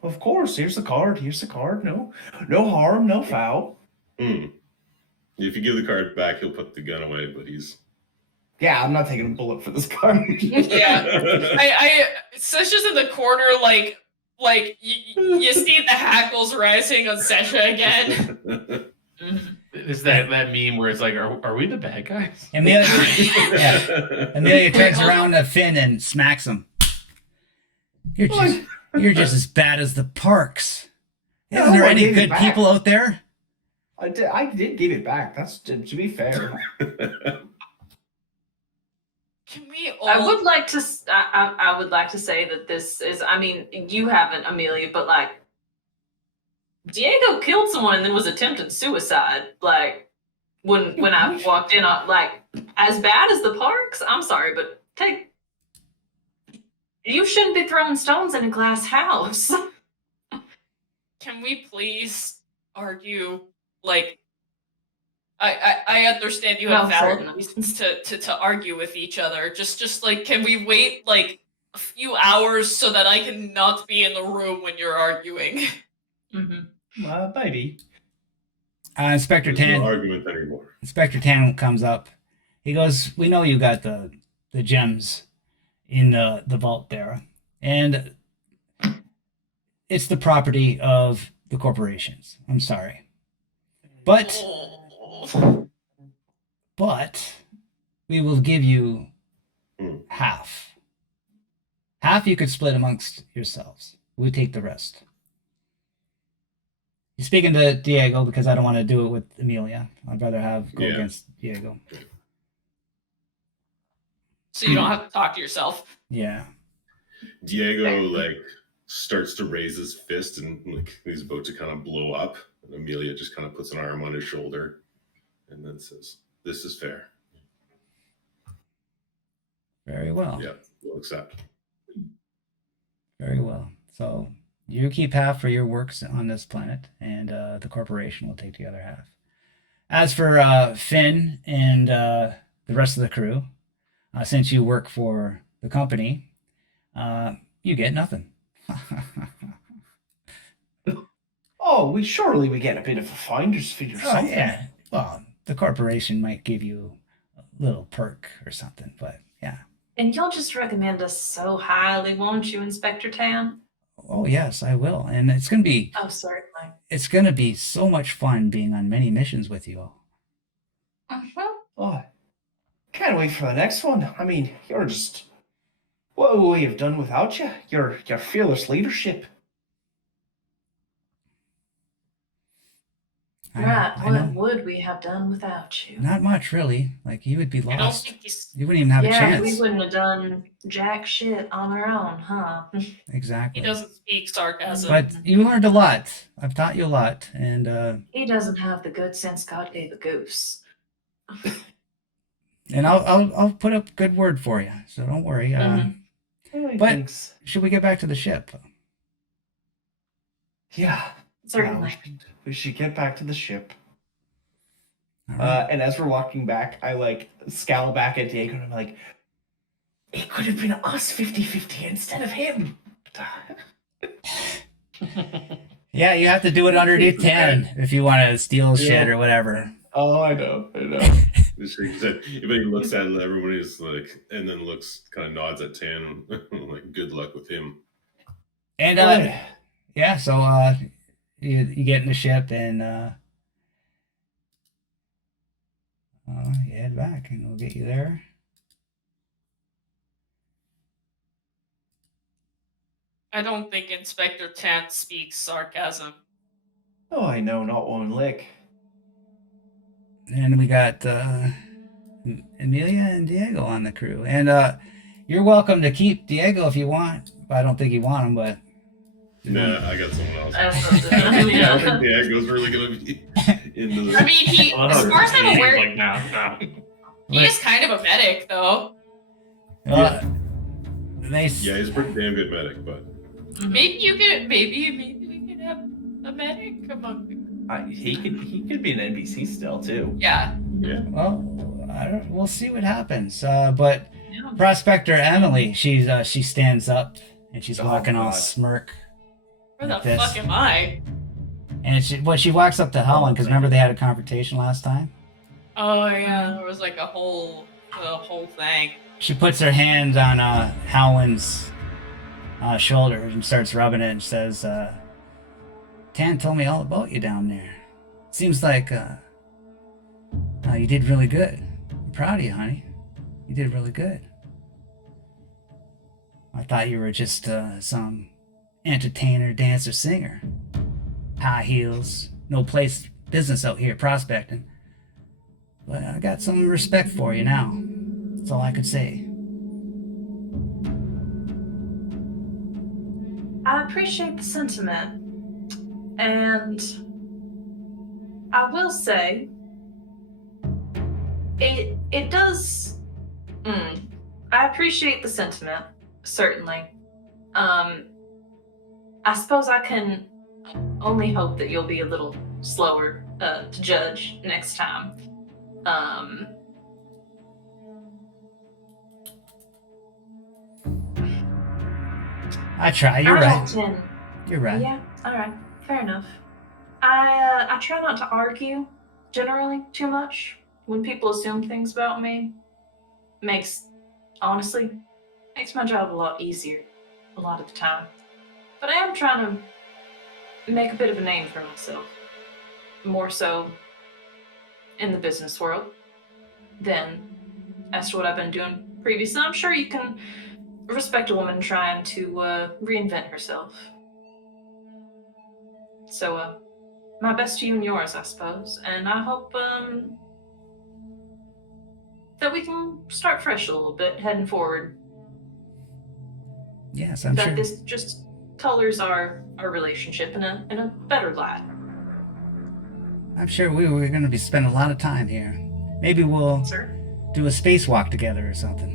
Of course. Here's the card. No harm, no foul. If you give the card back, he'll put the gun away, but he's Yeah, I'm not taking a bullet for this card. Yeah, I Sesha's in the corner, like you see the hackles rising on Sesha again. Is that meme where it's like, are we the bad guys? Amelia, yeah. Amelia turns around to Finn and smacks him. You're just as bad as the Parks. No, Isn't there I any gave it good back. people out there? I did give it back. That's to be fair. Can we all? I would like to. I would like to say that this is. I mean, you haven't, Amelia, but like, Diego killed someone and then was attempting suicide. Like, when I walked in, like, as bad as the Parks. I'm sorry, but you shouldn't be throwing stones in a glass house. Can we please argue? Like, I understand you have Well, valid certainly. reasons to argue with each other. Just like, can we wait like a few hours so that I can not be in the room when you're arguing? Maybe. Inspector There's Tan. no argument anymore. Inspector Tan comes up. He goes, "We know you got the gems in the vault there, and it's the property of the corporations. I'm sorry, but we will give you half. Half you could split amongst yourselves. We take the rest." He's speaking to Diego because I don't want to do it with Amelia. I'd rather go Yeah. against Diego. So you don't have to talk to yourself. Yeah. Diego like starts to raise his fist and like he's about to kind of blow up. And Amelia just kind of puts an arm on his shoulder and then says, "This is fair." Very well. Yeah, we'll accept. Very well. So you keep half for your works on this planet, and the corporation will take the other half. As for Finn and the rest of the crew, since you work for the company, you get nothing. Oh, we get a bit of a finder's fee or Oh, something. yeah. Well, the corporation might give you a little perk or something, but yeah. And you'll just recommend us so highly, won't you, Inspector Tan? Oh yes, I will. And it's gonna be so much fun being on many missions with you all. Oh, can't wait for the next one. I mean, you're just what would we have done without you? Your fearless leadership. Right. I What know. would we have done without you? Not much, really. Like you would be I don't lost. think he's. You wouldn't even have a Yeah, chance. we wouldn't have done jack shit on our own, huh? Exactly. He doesn't speak sarcasm. But you learned a lot. I've taught you a lot, and He doesn't have the good sense God gave a goose. I'll put up a good word for you. So don't worry. Mhm. Oh, But- thanks. Should we get back to the ship? Yeah. Certainly. We should get back to the ship. All right. And as we're walking back, I like scowl back at Diego and I'm like, it could have been us 50-50 instead of him. Yeah, you have to do it underneath 10 if you want to steal shit or whatever. Oh, I know. Said, but he looks at everyone, is like, and then kind of nods at Tan, like, good luck with him. And yeah, so you get in the ship and you head back and we'll get you there. I don't think Inspector Tan speaks sarcasm. Oh, I know, not one lick. And we got Amelia and Diego on the crew. And you're welcome to keep Diego if you want. I don't think you want him, but Nah, I got someone else. That's something. I think Yeah. Diego's really gonna be into this. I mean, he, as far as I'm aware, like, no. he is kind of a medic, though. they Yeah, he's a pretty damn good medic, but Maybe we could have a medic among. He could be an NPC still too. Yeah. well, we'll see what happens. But Yeah. Prospector Emily, she stands up and she's Oh, walking all God. smirk. Where the Like this. fuck am I? And she walks up to Helen because remember they had a confrontation last time. Oh yeah, there was like a whole thing. She puts her hand on Howland's shoulder and starts rubbing it and says, Tan told me all about you down there. Seems like you did really good. I'm proud of you, honey. You did really good. I thought you were just some entertainer, dancer, singer. High heels, no place business out here prospecting. But I got some respect for you now. That's all I could say. I appreciate the sentiment. And I will say, it does. I appreciate the sentiment, certainly. I suppose I can only hope that you'll be a little slower to judge next time. I try. You're I right. often- You're right. Yeah, alright, fair enough. I try not to argue, generally, too much. When people assume things about me, honestly, makes my job a lot easier, a lot of the time. But I am trying to make a bit of a name for myself. More so in the business world than as to what I've been doing previously. I'm sure you can respect a woman trying to reinvent herself. So, my best to you and yours, I suppose. And I hope that we can start fresh a little bit, heading forward. Yes, I'm that sure. this just colors our relationship in a better light. I'm sure we're going to be spending a lot of time here. Maybe we'll Sir? do a spacewalk together or something.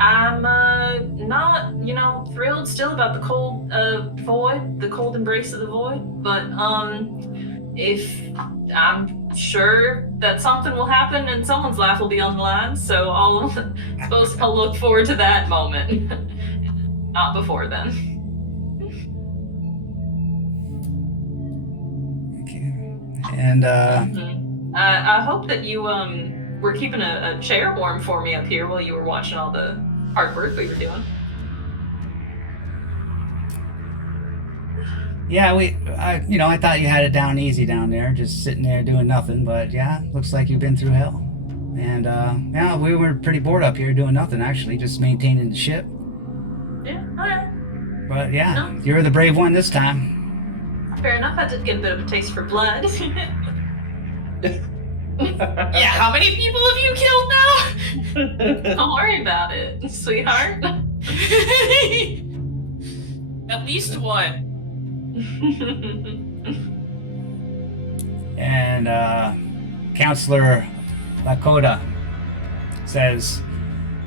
I'm not, thrilled still about the cold void, the cold embrace of the void, but if I'm sure that something will happen and someone's life will be on the line, so I suppose I'll look forward to that moment. Not before then. Okay. And I hope that you were keeping a chair warm for me up here while you were watching all the hard work we were doing. yeah, I thought you had it down easy down there, just sitting there doing nothing. But yeah, looks like you've been through hell. And yeah, we were pretty bored up here doing nothing, actually, just maintaining the ship. Yeah, alright. But yeah, No. you're the brave one this time. Fair enough, I did get a bit of a taste for blood. Yeah, how many people have you killed now? Don't worry about it, sweetheart. At least one. And Counselor Lakota says,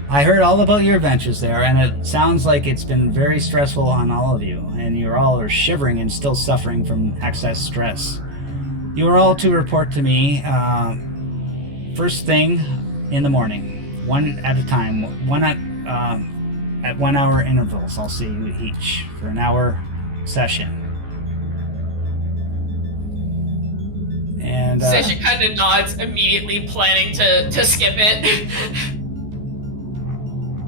I heard all about your adventures there, and it sounds like it's been very stressful on all of you, and you all are shivering and still suffering from excess stress. You are all to report to me first thing in the morning, one at a time, at 1 hour intervals. I'll see you each for an hour session. And Sasha kind of nods, immediately planning to skip it.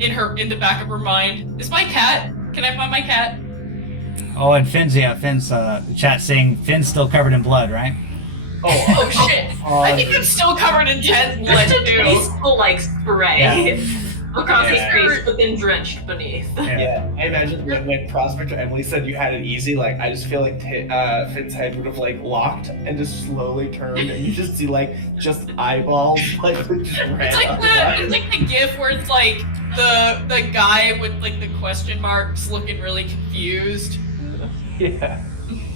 In the back of her mind, is my cat? Can I find my cat? oh, and Finn's chat saying Finn's still covered in blood, right? Oh shit! I think I'm still covered in dead blood Just a too. tasteful, like, spray across his Yeah. face, but then drenched beneath. Yeah, I imagine when Prospect or Emily said you had it easy, like, I just feel like Finn's head would have, like, locked and just slowly turned, and you just see, like, just eyeballs, like, just red It's like the gif where it's like the guy with like the question marks looking really confused. Yeah.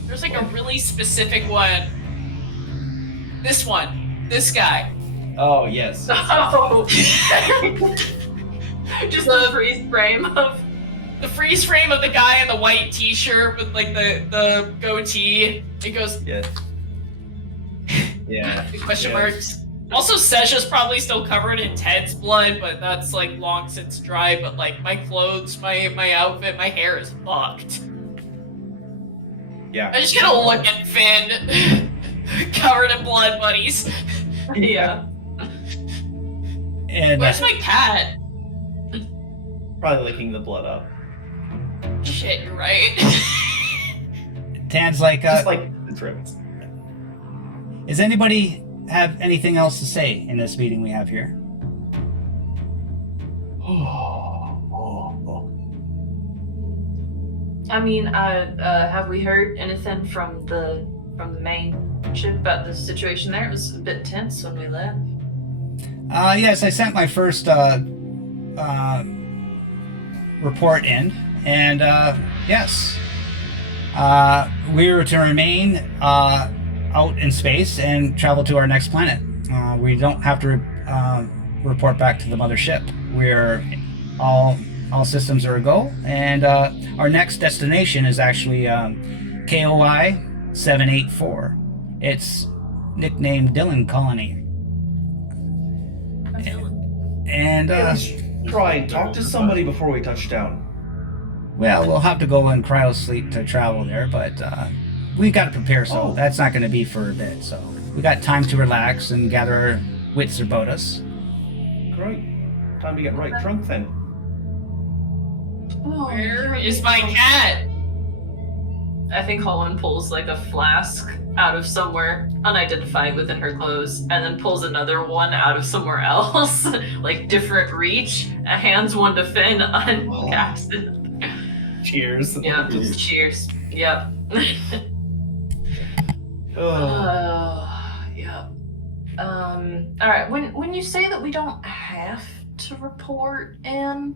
There's like a really specific one. This one. This guy. Oh, yes. Oh. Just the freeze frame of. The freeze frame of the guy in the white t-shirt with like the goatee. It goes Yes. Yeah. the question Yes. marks. Also, Sesha's probably still covered in Ted's blood, but that's like long since dry. But like my clothes, my outfit, my hair is fucked. Yeah. I just gotta look at Finn, covered in blood, buddies. Yeah. And Where's my cat? Probably licking the blood up. Shit, you're right. Tan's like, Just like the trims. does anybody have anything else to say in this meeting we have here? I mean, have we heard anything from the main ship about the situation there? It was a bit tense when we left. Yes, I sent my first report in, and yes, we were to remain out in space and travel to our next planet. We don't have to report back to the mothership. We're all systems are a go, and our next destination is actually KOI 784. It's nicknamed Dylan Colony. And Try and talk to somebody before we touch down. well, we'll have to go in cryo sleep to travel there, but we got to prepare, so Oh. that's not going to be for a bit. So we got time to relax and gather our wits about us. Great. Time to get right drunk then. Where is my cat? I think Holland pulls like a flask out of somewhere unidentified within her clothes, and then pulls another one out of somewhere else, like different reach, and hands one to Finn on accident. Cheers. Yeah, cheers. Yep. Yeah. All right. When you say that we don't have to report in,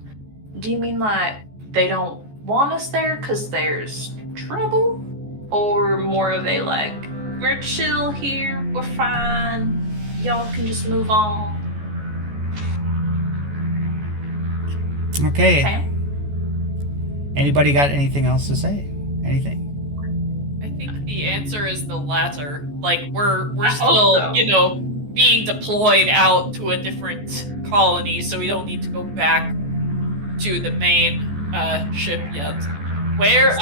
do you mean like they don't want us there because there's trouble, or more of a like we're chill here, we're fine, y'all can just move on? Okay. Okay. Anybody got anything else to say? Anything? I think the answer is the latter. Like we're I hope still, so. you know, being deployed out to a different colony, so we don't need to go back to the main ship yet. Where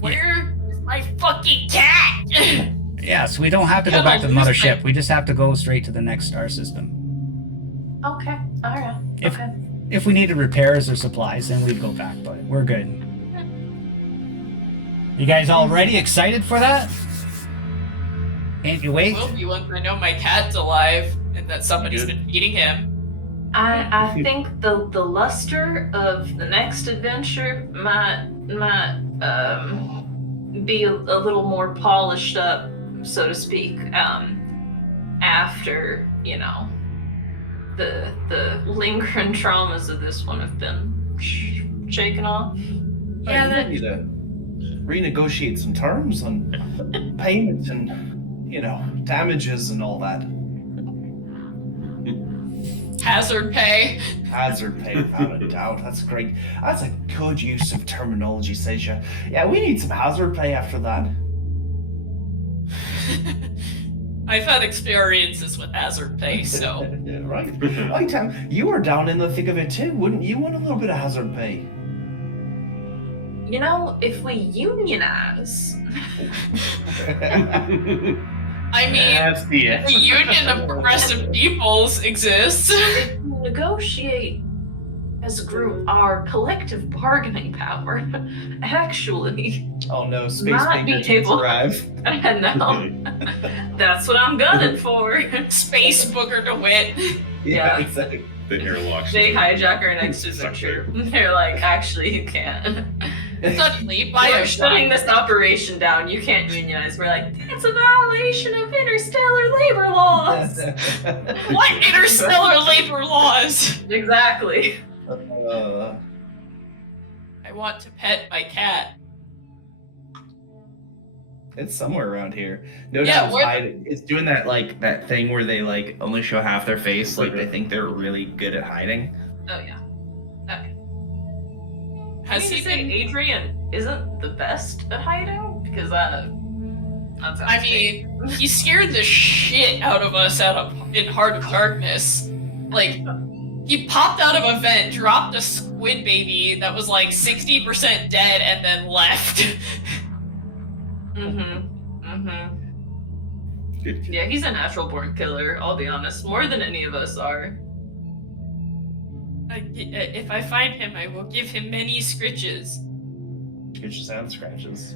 is my fucking cat? Yeah, so we don't have to go Yeah, back to the I'll lose mothership. We just have to go straight to the next star system. Okay. All right. If- Okay. If we needed repairs or supplies, then we'd go back, but we're good. You guys all ready? Excited for that? Can't you wait? Will be once I know my cat's alive and that somebody's Good. been feeding him. I think the luster of the next adventure might be a little more polished up, so to speak, after, you know, the lingering traumas of this one have been shaken off. Yeah, that need to renegotiate some terms on payments and, you know, damages and all that. Hazard pay. Hazard pay, without a doubt. That's great. That's a good use of terminology, Seja. Yeah, we need some hazard pay after that. I've had experiences with hazard pay, so. Yeah, right. Right, you were down in the thick of it too, wouldn't you? Want a little bit of hazard pay? You know, if we unionize, I mean, That's the the Union of Progressive Peoples exists. if we negotiate as a group, our collective bargaining power actually, Oh no, space Might be pigments able- arrive. no, that's what I'm gunning for. Space Booger DeWitt. Yeah. exactly. The airlock. They system. hijack our next adventure. They're like, actually, you can't. Suddenly, We're shutting Bioshock. this operation down. You can't unionize. We're like, that's a violation of interstellar labor laws. What interstellar labor laws? Exactly. I want to pet my cat. It's somewhere around here. No Yeah, doubt it's where- hiding. It's doing that like that thing where they like only show half their face, like they think they're really good at hiding. Oh yeah. Okay. Has I he mean to say been? Adrian isn't the best at hiding because that's I mean, he scared the shit out of us in Heart of Darkness. Like, he popped out of a vent, dropped a squid baby that was like 60% dead, and then left. Yeah, he's a natural born killer. I'll be honest, more than any of us are. If I find him, I will give him many scritches. Scratches and scratches.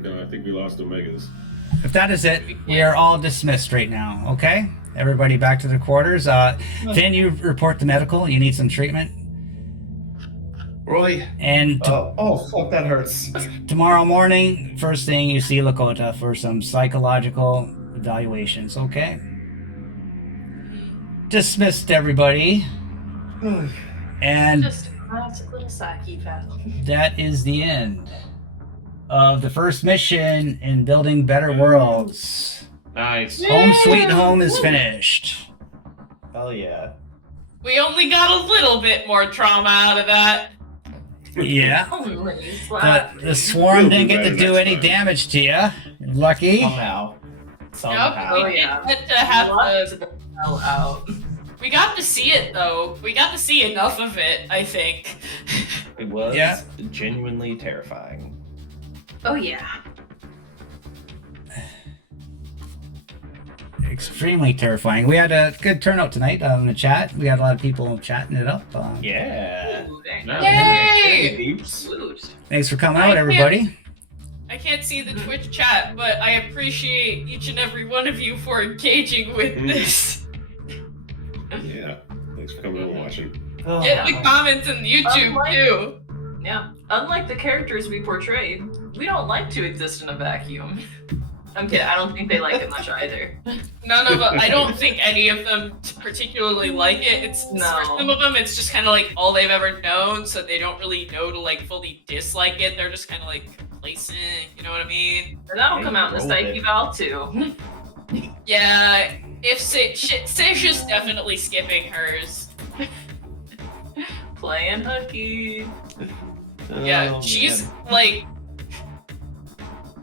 No, I think we lost Omegas. If that is it, we are all dismissed right now. Okay, everybody back to their quarters. Finn, you report the medical. You need some treatment. Roy. And Oh fuck, that hurts. tomorrow morning, first thing you see Lakota for some psychological evaluations. Okay. Dismissed everybody, and Just a classic little psyche pal. that is the end of the first mission in building better worlds. Nice. Home Sweet Home is finished. Hell yeah. We only got a little bit more trauma out of that. Yeah. Only The, slap. the swarm didn't get to Next do any time. damage to you. Lucky. Somehow. Somehow. Oh, We yeah. didn't get to have Lots the. of the hell out. We got to see it though. We got to see enough of it, I think. It was Yeah. genuinely terrifying. Oh yeah. Extremely terrifying. We had a good turnout tonight in the chat. We had a lot of people chatting it up. Yeah. Ooh, very No. nice. Yay! Peeps. Salute. Thanks for coming I out, can't- everybody. I can't see the Twitch chat, but I appreciate each and every one of you for engaging with this. Yeah. Thanks for coming and watching. Oh, Get the comments in YouTube Unlike- too. Yeah. Unlike the characters we portrayed, we don't like to exist in a vacuum. I'm kidding. I don't think they like it much either. None of them. I don't think any of them particularly like it. It's No. for some of them, it's just kind of like all they've ever known, so they don't really know to like fully dislike it. They're just kind of like complacent. You know what I mean? And that'll come out in the Roll with psyche it. valve too. Yeah. If Sasha's definitely skipping hers. Playing hooky. Yeah, Oh, she's man. like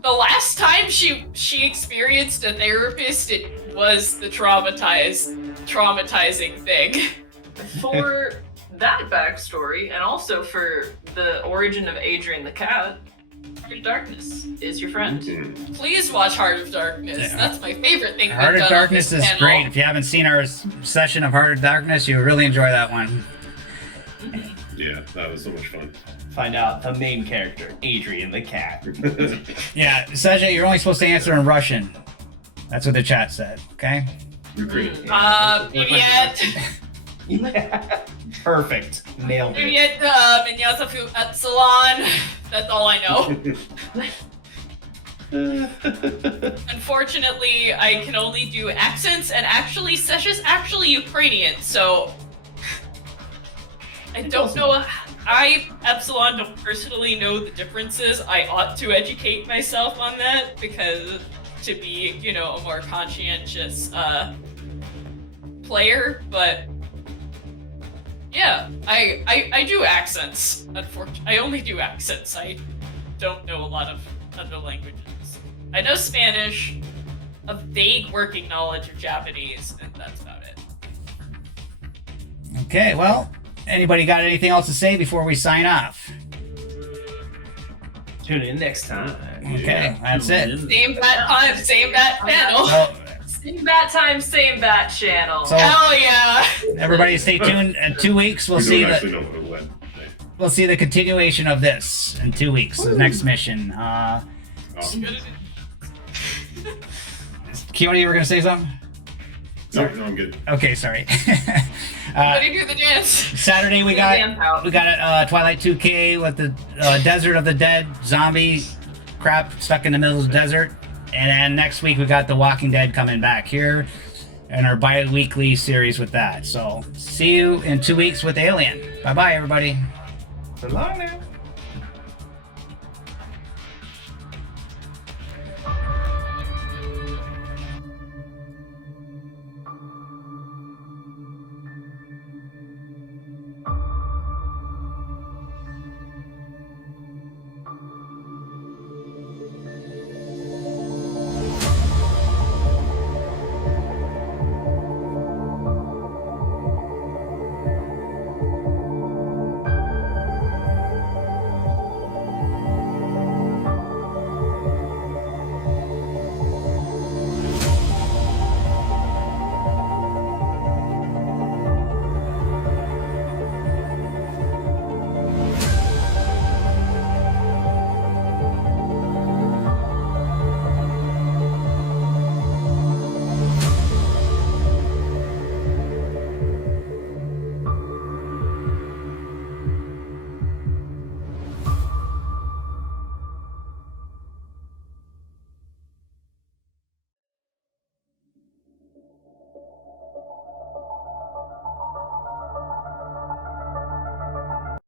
the last time she experienced a therapist, it was the traumatizing thing. For that backstory, and also for the origin of Adrian the cat, Heart of Darkness is your friend. Please watch Heart of Darkness. Yeah. That's my favorite thing. Heart we've of done on Darkness this is channel. great. If you haven't seen our session of Heart of Darkness, you'll really enjoy that one. Yeah, that was so much fun. Find out the main character, Adrian the cat. Yeah, Seja, you're only supposed to answer in Russian. That's what the chat said, okay? You're great. Привет. Yeah. Perfect. Nailed it. Привет, меня зовут Epsilon. That's all I know. Unfortunately, I can only do accents, and actually, Sesha's actually Ukrainian, so I don't know. I, Epsilon, don't personally know the differences. I ought to educate myself on that because to be, a more conscientious player, but yeah, I do accents. Unfortunately, I only do accents. I don't know a lot of other languages. I know Spanish, a vague working knowledge of Japanese, and that's about it. Okay, well, anybody got anything else to say before we sign off? Tune in next time. Okay, that's it. Same bat time, same bat channel. So, Same bat time, same bat channel. So- Hell yeah! everybody stay tuned. In 2 weeks, we'll We see don't actually the know what it went. we'll see the continuation of this in 2 weeks. The next mission. Keone, you were gonna say something? No, I'm good. Okay, sorry. How do you do the dance? Saturday we got Twilight 2K with the Desert of the Dead zombie crap stuck in the middle of the desert, and then next week we got The Walking Dead coming back here, and our bi-weekly series with that. So see you in 2 weeks with Alien. Bye bye, everybody. So long now.